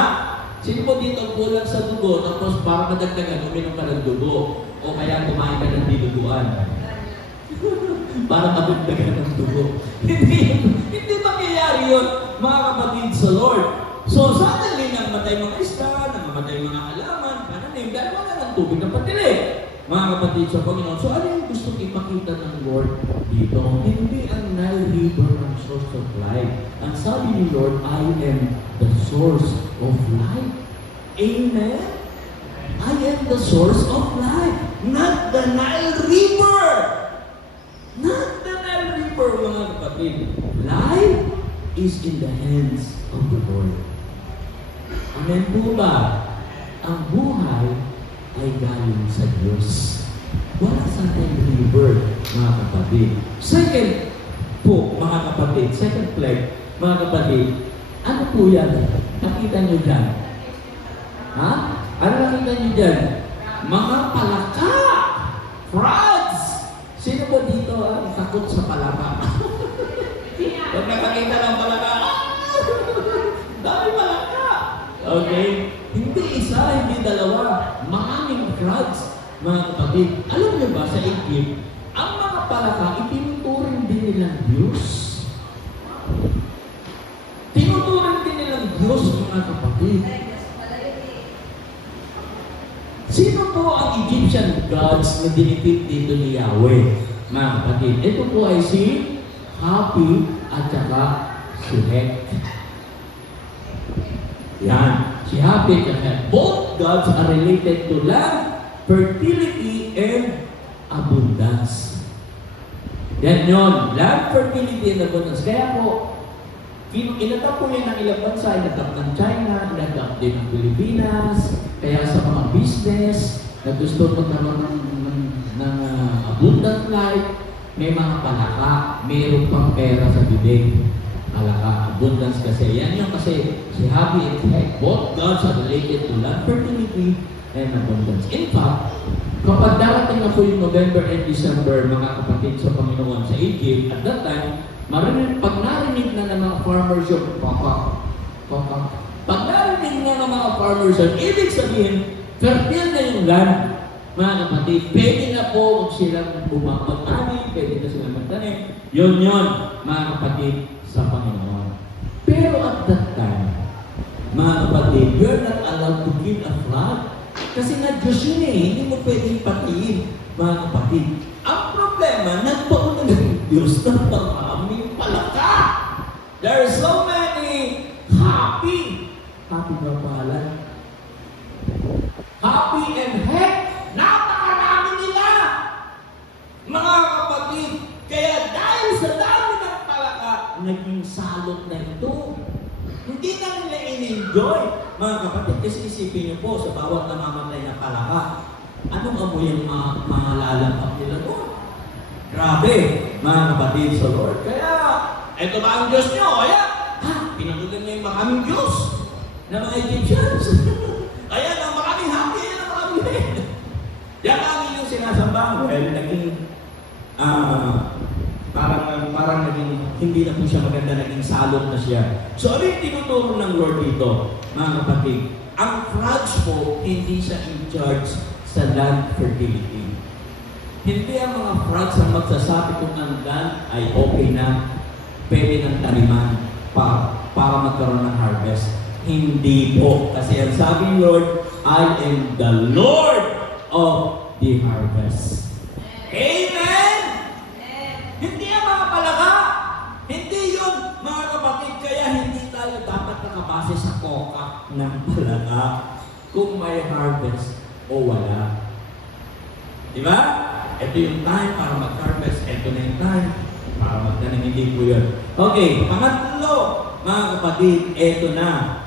Sino po dito kulang sa dugo, tapos para madagdagan, uminom ka ng dugo? O kaya kumain ka ng dinuguan? Para madagdagan ng dugo. Hindi mangyayari yun, mga kapatid sa Lord. So, suddenly, namatay mga isda, namatay mga halaman, pananim, dahil wala ng tubig na patili. Mga kapatid sa Panginoon. So, ano yung gusto ipakita ng Lord dito? Hindi ang Nile River ang source of life. Ang sabi ni Lord, I am the source of life. Amen? I am the source of life. Not the Nile River. Not the Nile River, mga kapatid. Life is in the hands of the Lord. Amen po ba? Ang buhay ay galing sa Diyos. Wala sa Nile River, mga kapatid. Second po, mga kapatid, second plague, mga kapatid, ano po yan? Nakita nyo dyan? Ha? Ano nakita nyo dyan? Mga palaka! Frogs! Sino po dito ang takot sa palaka? Pag nakakita ng palaka, dami palaka! Okay? Hindi isa, hindi dalawa. Maraming frogs, mga kapatid. Alam niyo ba sa Egypt, ang mga palaka, itinuturing din nilang Diyos. Tinuturing din nilang Diyos, mga kapatid. Sino po ang Egyptian gods na dinipid dito ni Yahweh, mga kapatid? Ito po ay si Hapi at saka si Het. Yan. Si Hapit at Het. Both gods are related to land, fertility, and abundance. Yan yun. Land, fertility, and abundance. Kaya po, inatap po yan ng ilang bansa. Inatap ng China, inatap din ng Pilipinas. Kaya sa mga business na gusto magkaroon ng abundant life, may mga palaka, mayroon pang pera sa bibig. Palaka, abundance kasi. Yan yung kasi si Happy and Het, both gods are related to land, fertility, and abundance. In fact, kapag darating na po yung November and December, mga kapatid sa Panginoon sa Egypt, at that time, pag narinig na ng mga farmers yung pag narinig na ng mga farmers yung ibig sabihin, fertile na yung land, mga kapatid, pwede na po silang bumapag-ani, pwede na silang magtanim. Yun, mga kapatid, sa Panginoon. Pero at that time, mga kapatid, you're not allowed to give a flood. Kasi nga Diyos yun hindi mo pwedeng patiin, mga kapatid. Ang problema, nagpauna ng Diyos ng maraming palaka. There are so many happy ba pahalan? Happy and Het, napakarami nila, mga kapatid. Kaya dahil sa dami ng palaka, naging salot na ito. Hindi na nila in-enjoy, mga kapatid. Kasi isipin niyo po, sa bawat namamatay na palaka, anong amoy yung mga lalamap nila doon? Grabe, mga kapatid sa Lord. Kaya, eto ba ang Diyos niyo? Kaya, pinagulan niyo yung maraming Diyos na mga Egyptians. Kaya, ang maraming happy, ang maraming Het. Yan namin yung sinasamba. Well, naging, parang naging, hindi na po siya maganda, naging salot na siya. So, ano yung tinuturo ng Lord dito, mga kapatid? Ang frogs po, hindi siya in charge sa land fertility. Hindi ang mga frogs ang magsasabi kung ang land ay okay na, pwede ng taniman para magkaroon ng harvest. Hindi po. Kasi ang sabi ng Lord, I am the Lord of the harvest. Amen! Hindi ang mga palaka. Hindi yun, mga kapatid. Kaya hindi tayo dapat nakabase sa koka ng palaka kung may harvest o wala. Diba? Ito yung time para mag-harvest. Ito na yung time para magtanim. Hindi po yun. Okay, pangatlo, mga kapatid, ito na.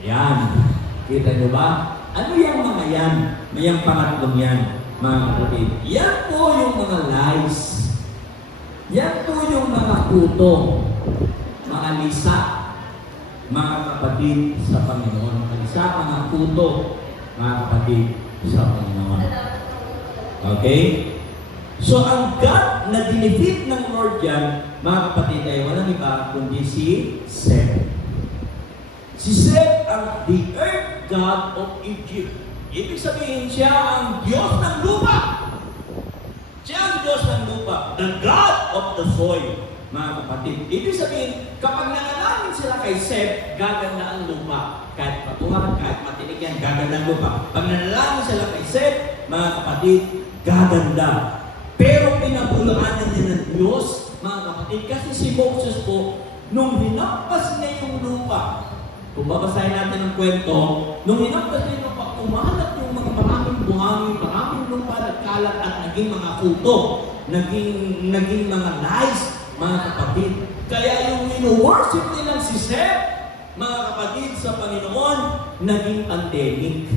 Ayan. Kita nyo ba? Ano yung mga yan? May yung pangatlong yan, mga kapatid. Yan po yung mga lies. Yan po yung mga kuto, mga lisa, mga kapatid sa Panginoon. Mga lisa, mga kuto, mga kapatid sa Panginoon. Okay? So, ang God na dinefeat ng Lord yan, mga kapatid, ay walang iba kundi si Seth. Si Seth ang the earth god of Egypt. Ibig sabihin siya ang Diyos ng lupa. Siya ang Diyos ng lupa. The God of the soil, mga kapatid. Ibig sabihin, kapag nanalangin sila kay Seth, gaganda ang lupa. Kahit patuhan, kahit matinig yan, gaganda ang lupa. Pag nanalangin sila kay Seth, mga kapatid, gaganda. Pero pinabulaanan niya ng Diyos, mga kapatid, kasi si Moses po, nung hinampas niya yung lupa, kung babasahin natin ang kwento, nung hinampas niya yung lupa, umalat yung mga maraming buhangin, maraming lupa nagkalat at naging mga kuto, naging mga lies, mga kapatid. Kaya yung ino-worship nilang si Seth, mga kapatid sa Panginoon, naging pandemic.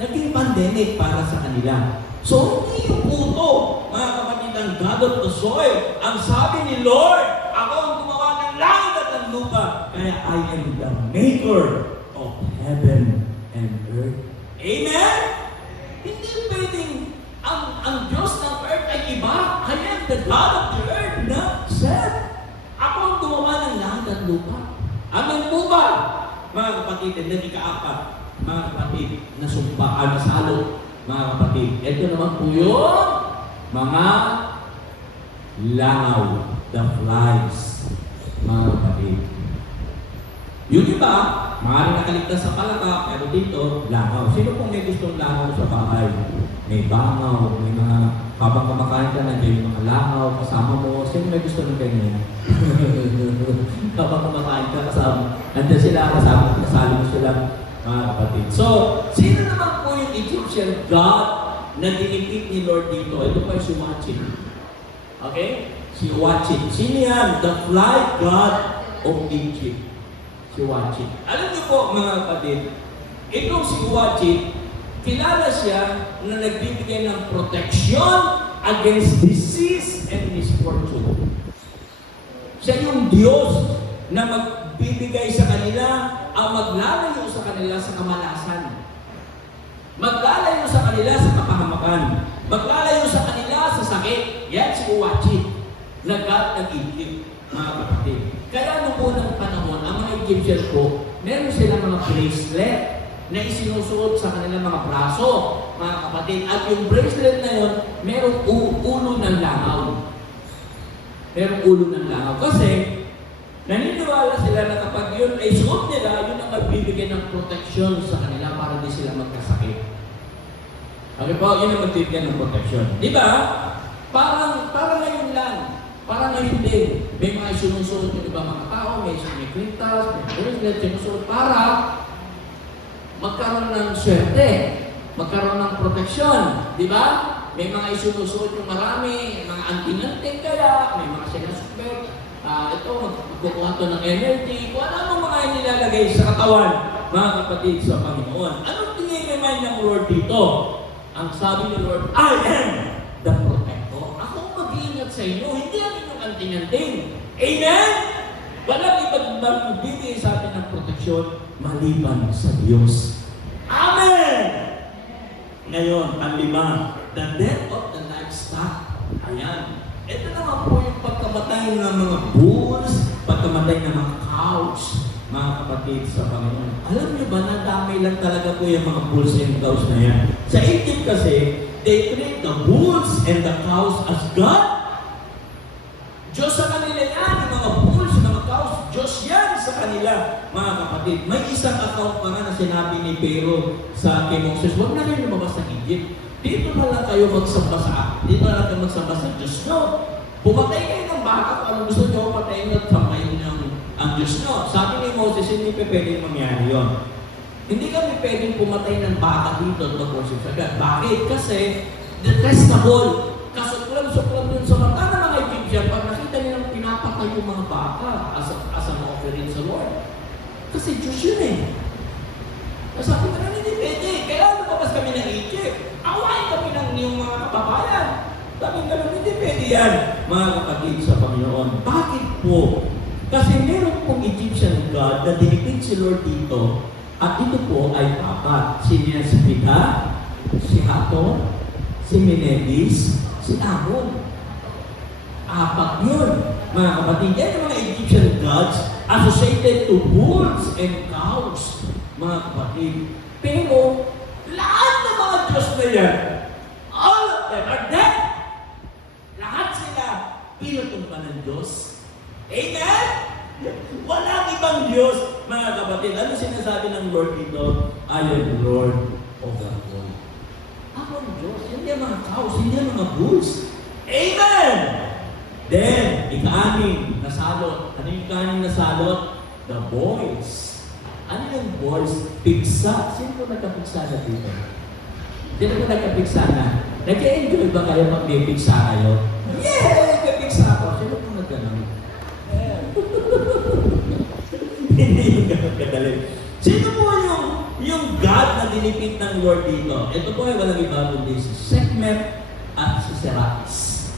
Naging pandemic para sa kanila. So, hindi yung puto, mga kapatid, ang God of the soil. Ang sabi ni Lord, ako ang gumawa ng langit at ng lupa. Kaya I am the maker of heaven and earth. Amen? Hindi pwedeng ang Diyos ng earth ay iba. I am the God of the earth, not Seth. Ako ang gumawa ng langit at lupa. Amen po ba? Mga kapatid, and then ika-apat, mga kapatid, nasumpa, nasalo. Mga kapatid, ito naman po yun, mga langaw, the flies, mga kapatid. Yung iba, maaaring nakaligtas sa palaka, pero dito, langaw. Sino pong may gustong langaw sa bahay? May bangaw, may mga, habang kumakain ka na, yung mga langaw, kasama mo, sino may gusto ng ganyan? Kapag kumakain ka kasama, nandiyan sila kasama mo sila, mga kapatid. So, sino naman po yung Egyptian God na dinipit ni Lord dito? Ito pa yung si Wachit. Okay? Si Wachit. Sino yan? The fly god of Egypt. Si Wachit. Alam niyo po, mga kapatid, itong si Wachit, kilala siya na nagbibigay ng protection against disease and misfortune. Siya yung Diyos na magbibigay sa kanila ang maglalayo sa kanila sa kamalasan. Maglalayo sa kanila sa kapahamakan. Maglalayo sa kanila sa sakit. Yan si Wachit, na God ng Egypt, mga kapatid. Kaya noong unang panahon, ang mga Egyptians po, meron silang mga bracelet na isinusuot sa kanilang mga braso, mga kapatid. At yung bracelet na yun, merong ulo ng langaw. Merong ulo ng langaw. Kasi, naniniwala sila na kapag yun ay suot nila, yun ang magbibigay ng protection sa kanila para di sila magkasakit. Okay po, yun ang magbibigay ng protection. Di ba? Parang ngayon lang. Parang ngayon din. May mga sinusuot yung ibang mga tao, may kwintas, may bracelet, sinusuot para magkaroon ng swerte, magkaroon ng proteksyon, di ba? May mga isinusuot yung marami, mga anting-anting kaya, may mga sinasukbet, ito, magkukuha to ng energy, kung ano mga nilalagay sa katawan, mga kapatid sa Panginoon. Anong tiniremind ng Lord dito? Ang sabi ni Lord, I am the protector. Ako mag-iingat sa inyo, hindi ang inyong anting-anting. Amen? Walang ibang magbibigay sa atin ng proteksyon maliban sa Diyos. Amen! Ngayon, ang 5, the death of the livestock. Ayan. Ito naman po yung pagkamatay ng mga bulls, pagkamatay ng mga cows, mga kapatid sa Panginoon. Alam niyo ba, nadamay lang talaga po yung mga bulls and cows na yan. Sa Egypt kasi, they treat the bulls and the cows as God. Diyos sa kanila yan, yung mga bulls, yung mga cows, Diyos yan sa kanila, mga kapatid. May isang account pa nga na sinabi ni Pero sa kay Moses, huwag na kayo lumabas ng Egypt. Dito na lang kayo magsamba dito na lang kayo magsamba sa Diyos nyo. Pumatay kayo ng baka kung anong gusto nyo, patayin at sambahin ang Diyos nyo. Sabi ni Moses, hindi pa pwedeng mangyari yun. Hindi kami pwedeng pumatay ng baka dito at mag-worship sa God. Bakit? Kasi detestable. Kasuklam-suklam yun sa mata ng mga Egyptian pag nakita nilang pinapatay yung mga baka as an offering sa Lord. Kasi Diyos yun eh. Sabi ko na, hindi pwede. Kailangan lumabas kami ng Egypt. Awain kami ng iyong mga kababayan. Sabi ko na, hindi pwede yan, mga kapatid sa Panginoon. Bakit po? Kasi meron pong Egyptian God na dinipid si Lord dito. At ito po ay 4. Si Pita, si Hathor, si Menedis, si Amon. 4 yun, mga kapatid. Yan yung mga Egyptian gods associated to bulls and cows, mga kapatid. Pero, lahat ng mga Diyos na yan, all of them are dead. Lahat sila, pinutumpa ng Diyos. Amen? Walang ibang Diyos, mga kapatid. Ano sinasabi ng Lord dito? I am Lord of the world. Ako ang Diyos. Hindi ang mga cows, hindi ang mga bulls. Amen! Then, 6 na salot. Ano yung 6 na salot? The boys. Ano yung boys? Piksa. Sino po nagkapiksa na dito? Sino po nagkapiksa na? Nag-enjoy ba kayo pag may piksa kayo? Yeah! Nagkapiksa ako. Sino po nagkaroon? Hindi yung kadali. Sino po yung God na dinipit ng Lord dito? Ito po ay walang iba kundi si Sekhmet at si Serapis.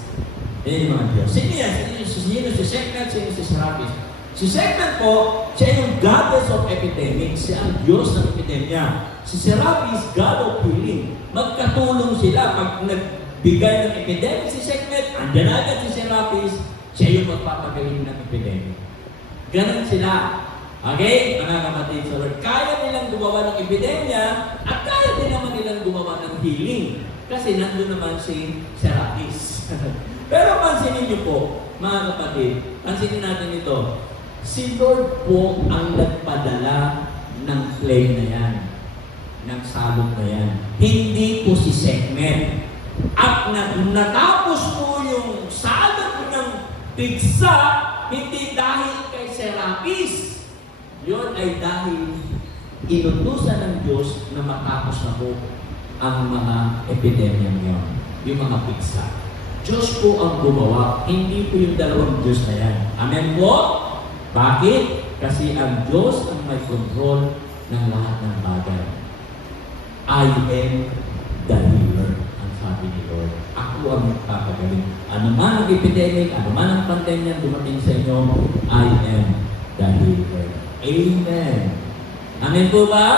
Yan yung mga Diyos. Sino yan? Sino si Sekhmet? Sino si Serapis? Si Sekhmet po, siya yung goddess of epidemics. Siya ang Diyos ng epidemya. Si Serapis, God of healing. Magkatulong sila. Pag nagbigay ng epidemic si Sekhmet, andyan agad si Serapis, siya yung magpapagaling ng epidemic. Ganon sila. Okay? Mga kapatid sa Lord. Kaya nilang gumawa ng epidemya at kaya din naman nilang gumawa ng healing. Kasi nandun naman si Serapis. Pero pansinin niyo po, mga kapatid, pansinin natin ito. Si Lord po ang nagpadala ng plague na yan, ng salot na yan. Hindi po si Sekhmet. At natapos po yung salot ng pigsa, hindi dahil kay Serapis. Yun ay dahil inutusan ng Diyos na matapos na po ang mga epidemya niyon, yung mga piksa. Diyos po ang gumawa, hindi po yung dalawang Diyos na yan. Amen po? Bakit? Kasi ang Diyos ang may control ng lahat ng bagay. I am the healer, ang sabi ni Lord. Ako ang magpapagaling. Ano man ang epidemic, ano man ang pandemya dumating sa inyo, I am the healer. Amen. Amen po ba?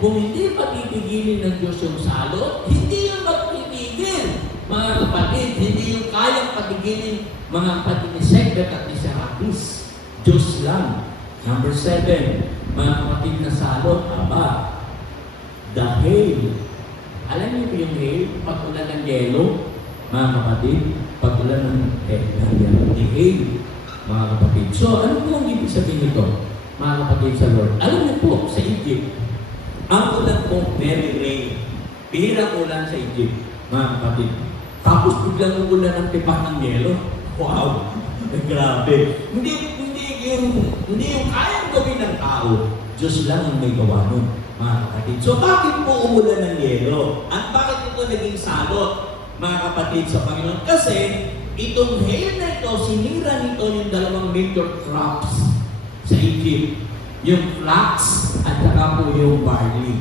Kung hindi patitigilin ng Diyos yung salot, hindi yung magtitigil. Mga kapatid, hindi yung kayang patigilin mga kapatid ni Sekbet at ni Serapis. Diyos lang. Number 7, mga kapatid na salot, aba, the hail. Alam niyo po yung hail? Pag-ulan ng yelo, mga kapatid, pag-ulan ng the hail, mga kapatid. So, ano po ang ibig sabihin nito, mga kapatid sa Lord? Alam niyo po, sa Egypt, ang ulan po, very rain. Bihirang ulan sa Egypt, mga kapatid. Tapos biglang uulan ng tipak ng yelo. Wow! Grabe. Hindi yung kayang gawin ng tao. Diyos lang ang may gawa nun, mga kapatid. So bakit po umulan ng yelo? At bakit ito naging salot, mga kapatid, sa Panginoon? Kasi itong hail na ito, sinira nito yung dalawang major crops sa Egypt. Yung flax at saka po yung barley.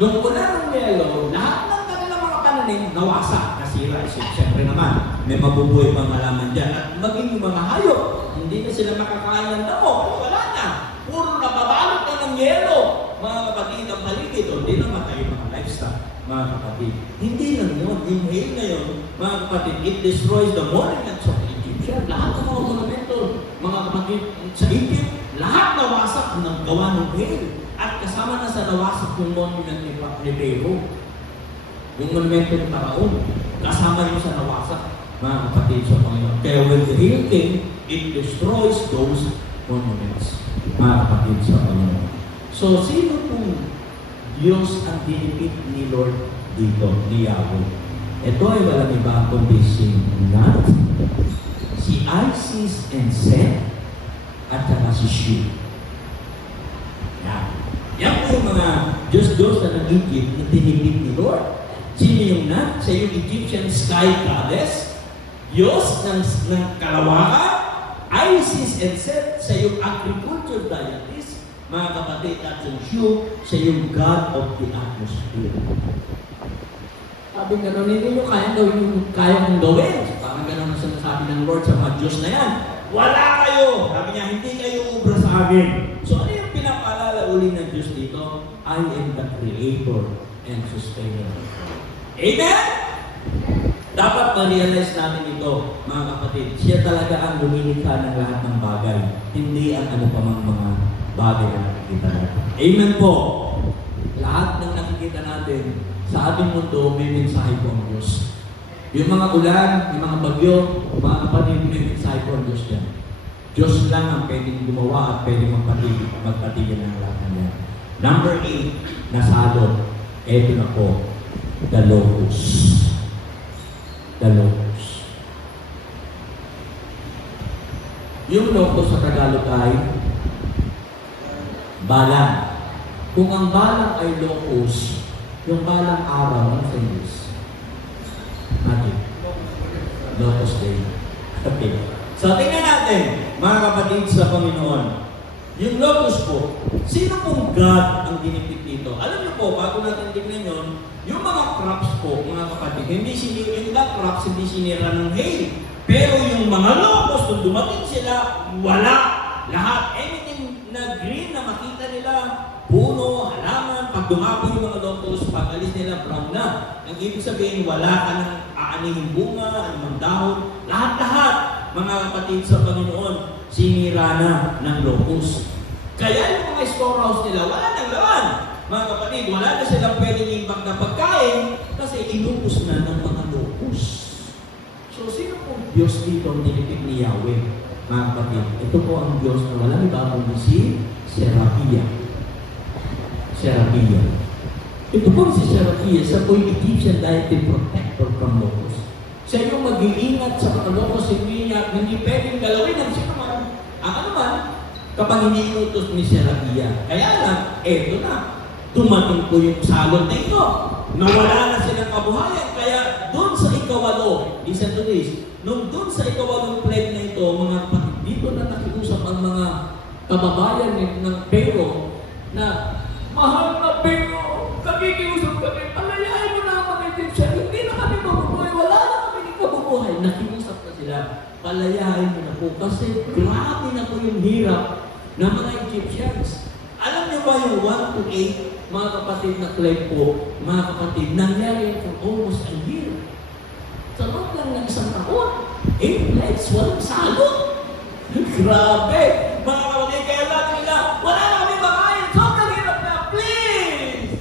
Nung ulan ng yelo, lahat ng kanilang mga pananim nawasak, nasira. Siyempre naman, may mabubuhay pang halaman dyan. At maging yung mga hayop, hindi na sila makakain ng damo. Wala na. Puro nababalot na ng yelo. Mga kapatid, ang paligid, hindi namatay yung mga livestock, mga kapatid. Hindi lang yun. Yung hail na yun, mga kapatid, it destroys the monuments of Egyptian. Lahat ng mga monumento, mga kapatid, sa Egypt, lahat nawasak ng gawa ng hail. At kasama na sa nawasak yung monument ni Pharaoh. Yung monumento ng Paraon, kasama yun sa nawasak, mga kapatid sa Panginoon. Kaya when the hail came, it destroys those monuments, mga kapatid sa Panginoon. So, sino pong Diyos ang dinipit ni Lord dito, ni Yahweh? Ito ay walang iba kundi si Nat, si Isis and Seth, at saka si Shu. Yan po yung mga Diyos-Diyos na ng-Egypt na dinipit ni Lord. Sino yung Nat? Siya yung Egyptian sky goddess, Diyos ng kalawakan. Isis and Seth, siya yung agriculture deity, mga kapatid, at yung Shu, siya yung God of the atmosphere. Sabi nga nun, hindi nyo kaya gawin yung kaya mong gawin. Parang gano'n ang sinasabi ng Lord sa mga Diyos na yan. Wala kayo! Sabi niya, hindi kayo ubra sa amin. So ano yung pinapaalala uli ng Diyos dito? I am the Creator and Sustainer. Amen? Dapat ma-realize natin ito, mga kapatid. Siya talaga ang lumilikha ng lahat ng bagay. Hindi ang ano pa mang mga bagay na nakikita natin. Amen po! Lahat ng nakikita natin sa ating mundo, may mensahe po ang Diyos. Yung mga ulan, yung mga bagyo, mga kapatid, may mensahe po ang Diyos dyan. Diyos lang ang pwedeng gumawa at pwedeng magpatigil ng lahat ng yan. Number 8, nasalo. Ito na po, the locus. The locus. Yung locus sa Tagalog ay balang. Kung ang balang ay locus, yung balang araw, ano sa English? Magic. Locus day. Okay. So, tingnan natin, mga kapatid sa Panginoon. Yung locus po, sino pong God ang dinipit dito? Alam niyo po, bago natin tingnan yun, yung mga crops po, mga kapatid, hindi crops hindi sinira ng hail. Pero yung mga locust, kung dumating sila, wala. Lahat, anything na green na makita nila, puno, halaman, pag dumapo yung mga locust, pag alis nila, brown na. Ang ibig sabihin, wala ka ng aanihing bunga, anumang dahon, lahat-lahat, mga kapatid sa Panginoon, sinira na ng locust. Kaya yung mga storehouse nila, wala nang laman. Mga kapatid, wala na silang pwedeng imbak na pagkain kasi inubos na ng mga locust. So, sino po Diyos dito ang nilipid ni Yahweh? Mga kapatid, ito po ang Diyos na walang iba kundi si Serapia. Ito po si Serapia, siya po yung Egyptian deity protector from locust. Siya yung mag-iingat sa mga lokos, hindi pwedeng galawin ng sino man. Ang ano man, kapag hindi inutos ni Serakia. Kaya lang, eto na. Dumating po yung salot na ito. Nawala na silang kabuhayan. Kaya doon sa ikawalo, listen to this, nung doon sa ikawalong plague na ito, mga kapatid, dito na nakiusap ang mga kababayan ng Pero na, mahal na Pero, nakikiusap kami, palayain mo na ang mga Egyptian, hindi na kami mabubuhay, wala na kami kabubuhay. Nakiusap na sila, palayain mo na po, kasi grabe na po yung hirap ng mga Egyptians. Alam niyo ba yung 1 to 8, mga kapatid na plague po, mga kapatid, nangyari for almost a year. Sa loob lang ng isang taon, 8 plagues, walang salot. Grabe! Mga kapatid, kaya natin nila, wala na kami makain, sobrang hirap na, please!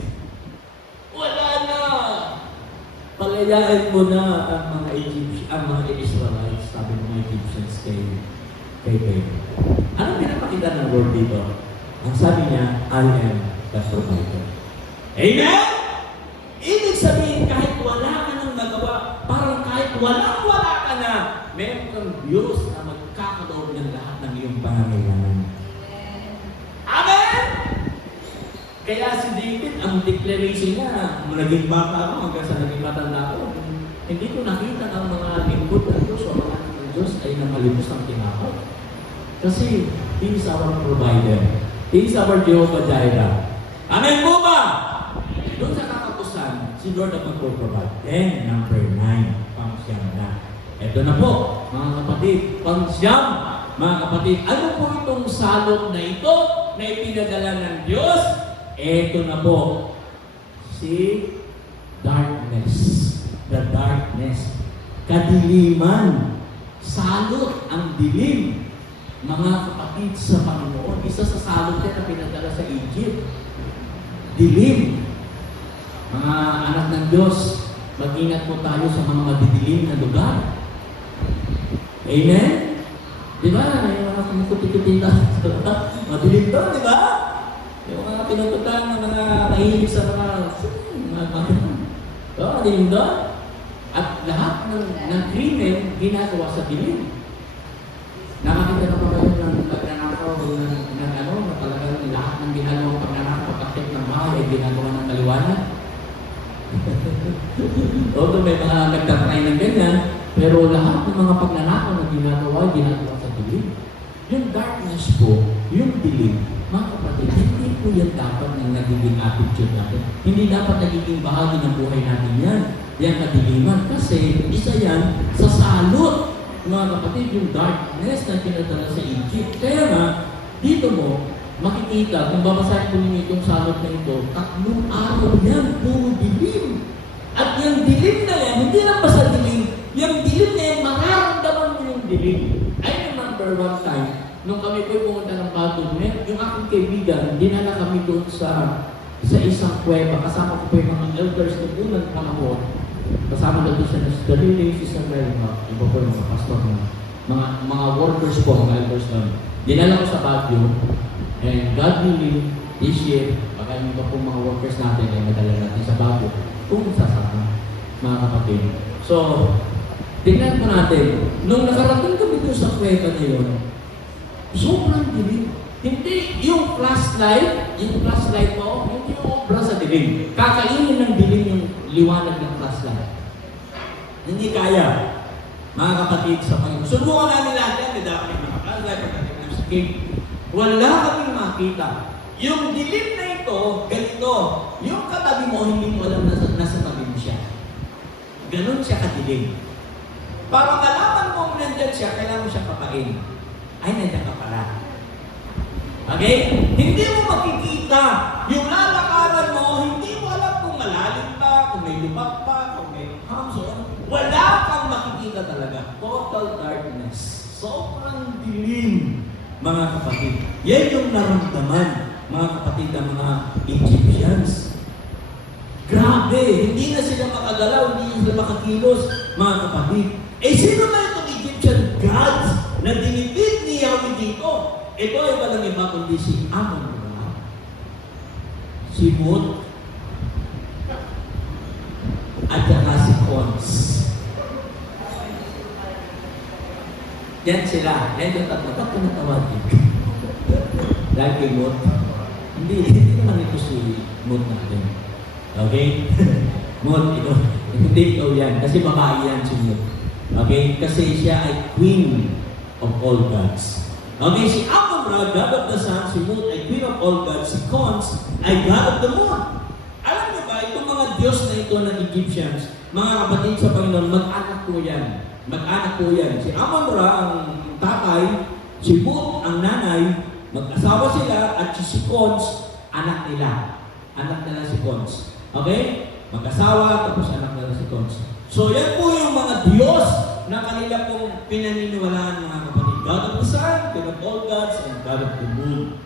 Wala na! Palayain mo na ang mga Israelites, sabi ng mga Egyptians kay Pharaoh. Ano pinapakita ng Lord dito? Ang sabi niya, I am the provider. Amen? Ibig sabihin, kahit wala ka nang nagawa, parang kahit wala ka na, meron kang Diyos na magkakadoob ng lahat ng iyong pangangailangan. Amen? Kaya si David, ang declaration niya, naging bata ako, hanggang sa naging matanda ako, hindi ko nakita ng mga lingkod ng Diyos o mga anak ng Diyos ay namalimos ng tinakaw. Kasi, He is our provider. He is our Jehovah Jireh. Amen po ba? Doon sa katapusan, si Lord ang magpo-provide. Then, number 9, pangsyam na. Ito na po, mga kapatid, pangsyam, mga kapatid. Ano po itong salot na ito na ipinadala ng Diyos? Ito na po, si darkness. The darkness. Kadiliman. Salot ang dilim. Mga kapatid sa Panginoon, isa sa salot niya na pinadala sa Egypt. Dilim. Mga anak ng Diyos, mag-ingat po tayo sa mga madidilim na lugar. Amen? Di ba? Yung mga kumukuti-kutin tayo. Madilim to, di ba? Yung mga pinututan ng mga nahilig sa mga madilim to. At lahat ng krimen ginagawa sa dilim. Nakakita na pa kayo ng pagnanakaw na talagang lahat ng ginagawa pagnanakaw pagkakit ng bahay ay ginagawa ng kaliwanag. Although may mga nagtatry ng ganyan, pero lahat ng mga pagnanakaw na ginagawa sa dilim. Yung darkness po, yung dilim, mga kapatid, hindi po yan dapat ng nagiging attitude natin. Hindi dapat nagiging bahagi ng buhay natin yan. Yan kadiliman. Kasi isa yan sa salot. Mga kapatid, yung darkness na pinadala sa Egypt. Kaya nga, dito mo, makikita, kung babasahin po ninyo itong salot na ito, 3 araw yan, puro dilim. At yung dilim na yan, hindi lang basta dilim, yung dilim na yan, mararamdaman mo yung dilim. I remember one time, nung kami po pumunta ng Baton, yung aking kaibigan, dinala kami doon sa isang kuweba, kasama ko po yung mga elders na unang panahon. Kasama na doon siya na Sister Lily, Sister Melma, iba po yung mga pastor na, mga workers po, mga elders na. Dinala ko sa Baguio, and God willing, this year, baka yung iba po mga workers natin ay madala natin sa Baguio, kung sasama, mga kapatid. So, tingnan po natin, nung nakarating kami doon sa kuweba na yun, sobrang dilim. Hindi yung flashlight mo, hindi yung obra sa dilim. Kakainin ng dilim yung liwanag ng flashlight. Hindi kaya. Mga kapatid sa Panginoon. Subukan namin lahat yan, hindi dapat yung mga flashlight, pagdating ng skate. Wala kaming makita. Yung dilim na ito, ganito. Yung katabi mo, hindi mo alam nasa tabi mo siya. Ganon siya kadilim. Para malaman mo nandyan siya, kailangan mo siya kapain. Ay, nandiyan ka pala. Okay? Hindi mo makikita. Yung lalakaran mo, hindi mo alam kung malalim pa, kung may lupak pa, kung may hamson. Wala kang makikita talaga. Total darkness. Sobrang dilim, mga kapatid. Yan yung naramdaman, mga kapatid, ng mga Egyptians. Grabe! Hindi na sila makagalaw, hindi na sila makakilos, mga kapatid. Eh, sino ba itong Egyptian gods na dinipid ni Yahweh dito? Ito ay walang iba kundi si Amon, si Mut, at saka si Ons. Yan sila. Yan yung tatlo. Ba't ko natawagin? Dahil kay Mot. Hindi naman ito si Mot natin. Okay? Mot, ito. Hindi ikaw yan. Kasi babae yan si Mot. Okay? Kasi siya ay queen of all gods. Okay? Si Amon-Ra, God of the sun. Si Mot ay queen of all gods. Si Cons ay God of the moon. Alam niyo ba, itong mga Diyos na ito ng Egyptians, mga kapatid sa Panginoon, mag-anak po yan. Mag-anak po yan. Si Amon-Ra ang tatay, si Mut ang nanay, mag-asawa sila, at si Cons, anak nila. Anak nila si Cons. Okay? Mag-asawa, tapos anak nila si Cons. So yan po yung mga Diyos na kanila pong pinaniniwalaan mga kapatid. God of the sun, God of all gods, and God of the moon.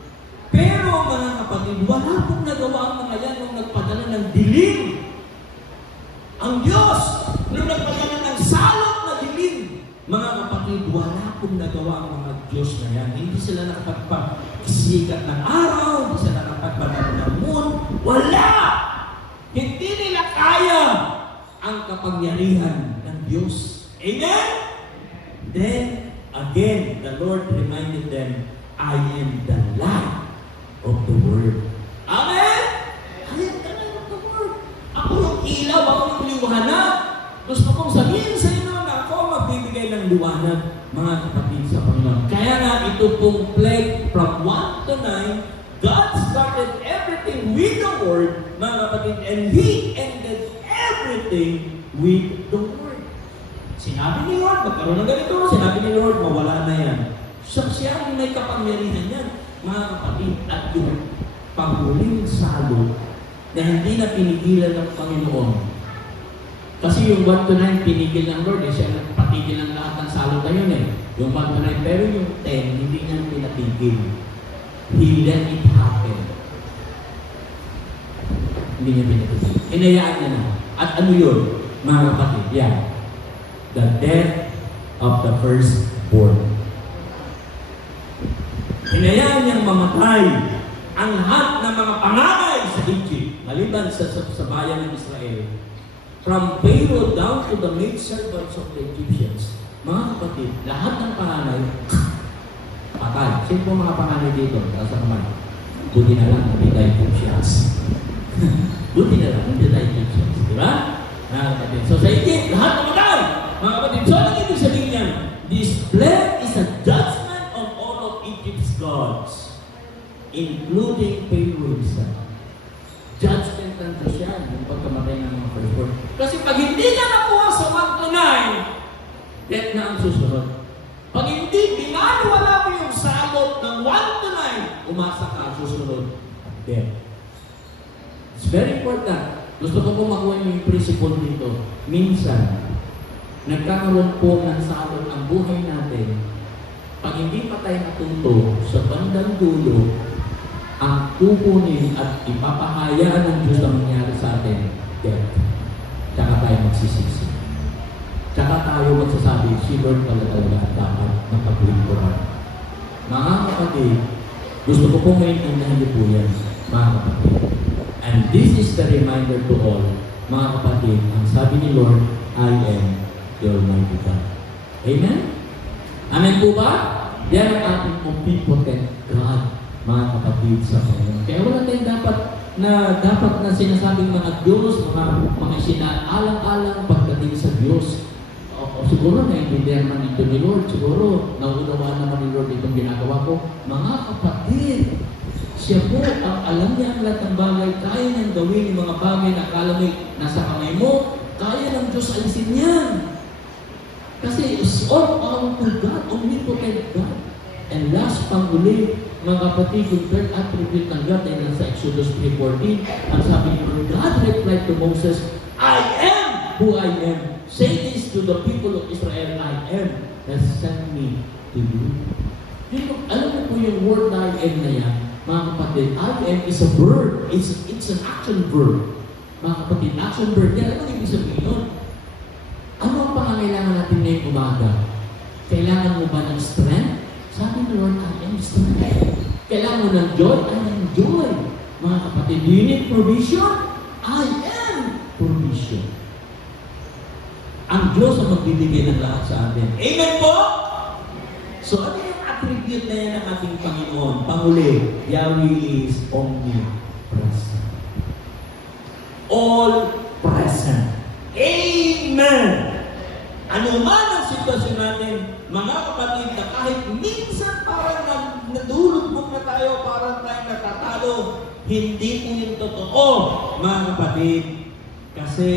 Pero mga kapatid, wala pong nagawa ang mga yan nung nagpadala ng dilim. Ang Diyos, nung nagpadala ng salot na dilim, mga kapatid, wala pong nagawa ang mga Diyos na yan. Hindi sila nakapagpasikat ng araw, hindi sila nakapagpadala ng moon. Wala! Hindi nila kaya ang kapangyarihan ng Diyos. Amen? Then, again, the Lord reminded them, I am the light of the world. Amen? I am the light of the world. Ako yung ilaw, ako yung liwanag. Gusto kong sabihin sa inyo na ako magbibigay ng liwanag, mga kapatid sa Panginoon. Kaya nga ito pong plague from 1 to 9, God started everything with the Word, mga kapatid, and He ended everything with the Word. Sinabi ni Lord, magkaroon ng ganito. Sinabi ni Lord, mawala na yan. So, siya ang may kapangyarihan yan, mga kapatid, at yung panghuling salot na hindi na pinigilan ng Panginoon. Kasi yung 1 to 9, pinigil ng Lord, siya nagpatigil ng lahat ng salot na yun eh. Yung 1 to 9, pero yung 10, hindi niya pinatigil. He let it happen. Hindi niya pinatigil. Hinayaan niya na. At ano yun, mga kapatid? Yan. The death of the firstborn. Hinayaan niyang mamatay ang lahat ng mga panganay sa Egypt, maliban sa bayan ng Israel. From Pharaoh down to the maidservants of the Egyptians. Mga kapatid, lahat ng panganay, patay. Sino po mga panganay dito? Sa naman. Buti na lang, hindi tayo Egyptians. Buti na lang, hindi tayo Egyptians. Diba? Mga kapatid. So sa Egypt, lahat namatay. Mga kapatid, so ang ibig sabihin niyan, this plague is a judgment on all of Egypt's gods, including Pharaoh himself. Judgment ng Diyos yan, yung pagkamatay ng mga firstborn. Kasi pag hindi ka nakuha sa 1 to 9, death na ang susunod. Pag hindi, binaliwala mo yung salot ng 1 to 9, umasa ka, susunod, death. It's very important. Gusto ko po makuha yung principle dito. Minsan, nagkakaroon po ng salot ang buhay natin. Pag hindi pa tayo natuto sa bandang dulo, ang kukunin at ipapahayaan ng Diyos ang nangyari sa atin, death. Tsaka tayo magsisisi. Tsaka tayo magsasabi, si Lord pala talaga dapat makabuhin. Mga kapatid, gusto ko po maintindihan niyo po yan, mga kapatid. And this is the reminder to all, mga kapatid, ang sabi ni Lord, I am the Almighty God. Amen? Amen po ba? Yan ang ating omnipotent God, mga kapatid sa Panginoon. Kaya wala tayong dapat na sinasabing mga Diyos, mga sinaalang-alang pagdating sa Diyos. O siguro naiintindihan naman ito ni Lord. Siguro nauunawaan naman ni Lord itong ginagawa ko. Mga kapatid, siya po ang alam niya ang lahat ng bagay. Kaya niyang gawin yung mga bagay na akala mo nasa kamay mo. Kaya ng Diyos alisin yan. Kasi it's all powerful God, omnipotent God. And last panghuli, mga kapatid, yung third attribute ng God ay nasa Exodus 3:14. Ang sabi ni God replied to Moses, I am who I am. Say this to the people of Israel, I am has sent me to you. Alam mo po yung word I am na yan, mga kapatid, I am is a verb. It's an action verb. Mga kapatid, action verb. Yan, ano yung ibig sabihin nun? Ano ang pangangailangan natin ngayong umaga? Kailangan mo ba ng strength? Sabi ni Lord, I am strength. Kailangan mo ng joy? I am joy. Mga kapatid, do you need provision? I am provision. Ang Diyos ang magbibigay ng lahat sa atin. Amen po? So ano yung attribute na yan ng ating Panginoon? Panguli, Yahweh is omnipresent. All present. Amen! Ano man ang sitwasyon natin, mga kapatid, na kahit minsan parang nadulog na tayo, parang tayo natatalo, hindi po yung totoo, mga kapatid. Kasi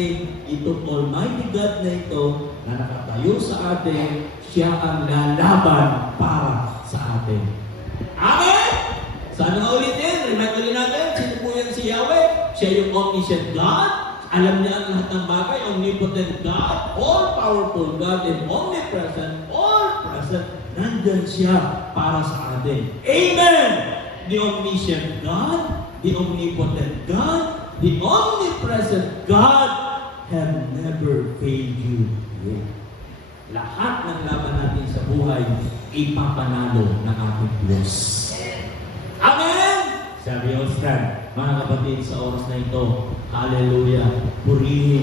itong Almighty God na ito, na nakatayo sa atin, siya ang lalaban para sa atin. Amen! Sana nga ulitin, remind ulit natin, sino po yan si Yahweh? Siya yung omniscient God. Alam niya ang lahat ng bagay, omnipotent God, all-powerful God, and omnipresent, all-present. Nandyan siya para sa atin. Amen! The omniscient God, the omnipotent God, the omnipresent God have never failed you yet. Lahat ng laban natin sa buhay, ipapanalo ng ating Diyos. Amen! Sabi Ostran, mga kapatid, sa oras na ito, hallelujah, purihin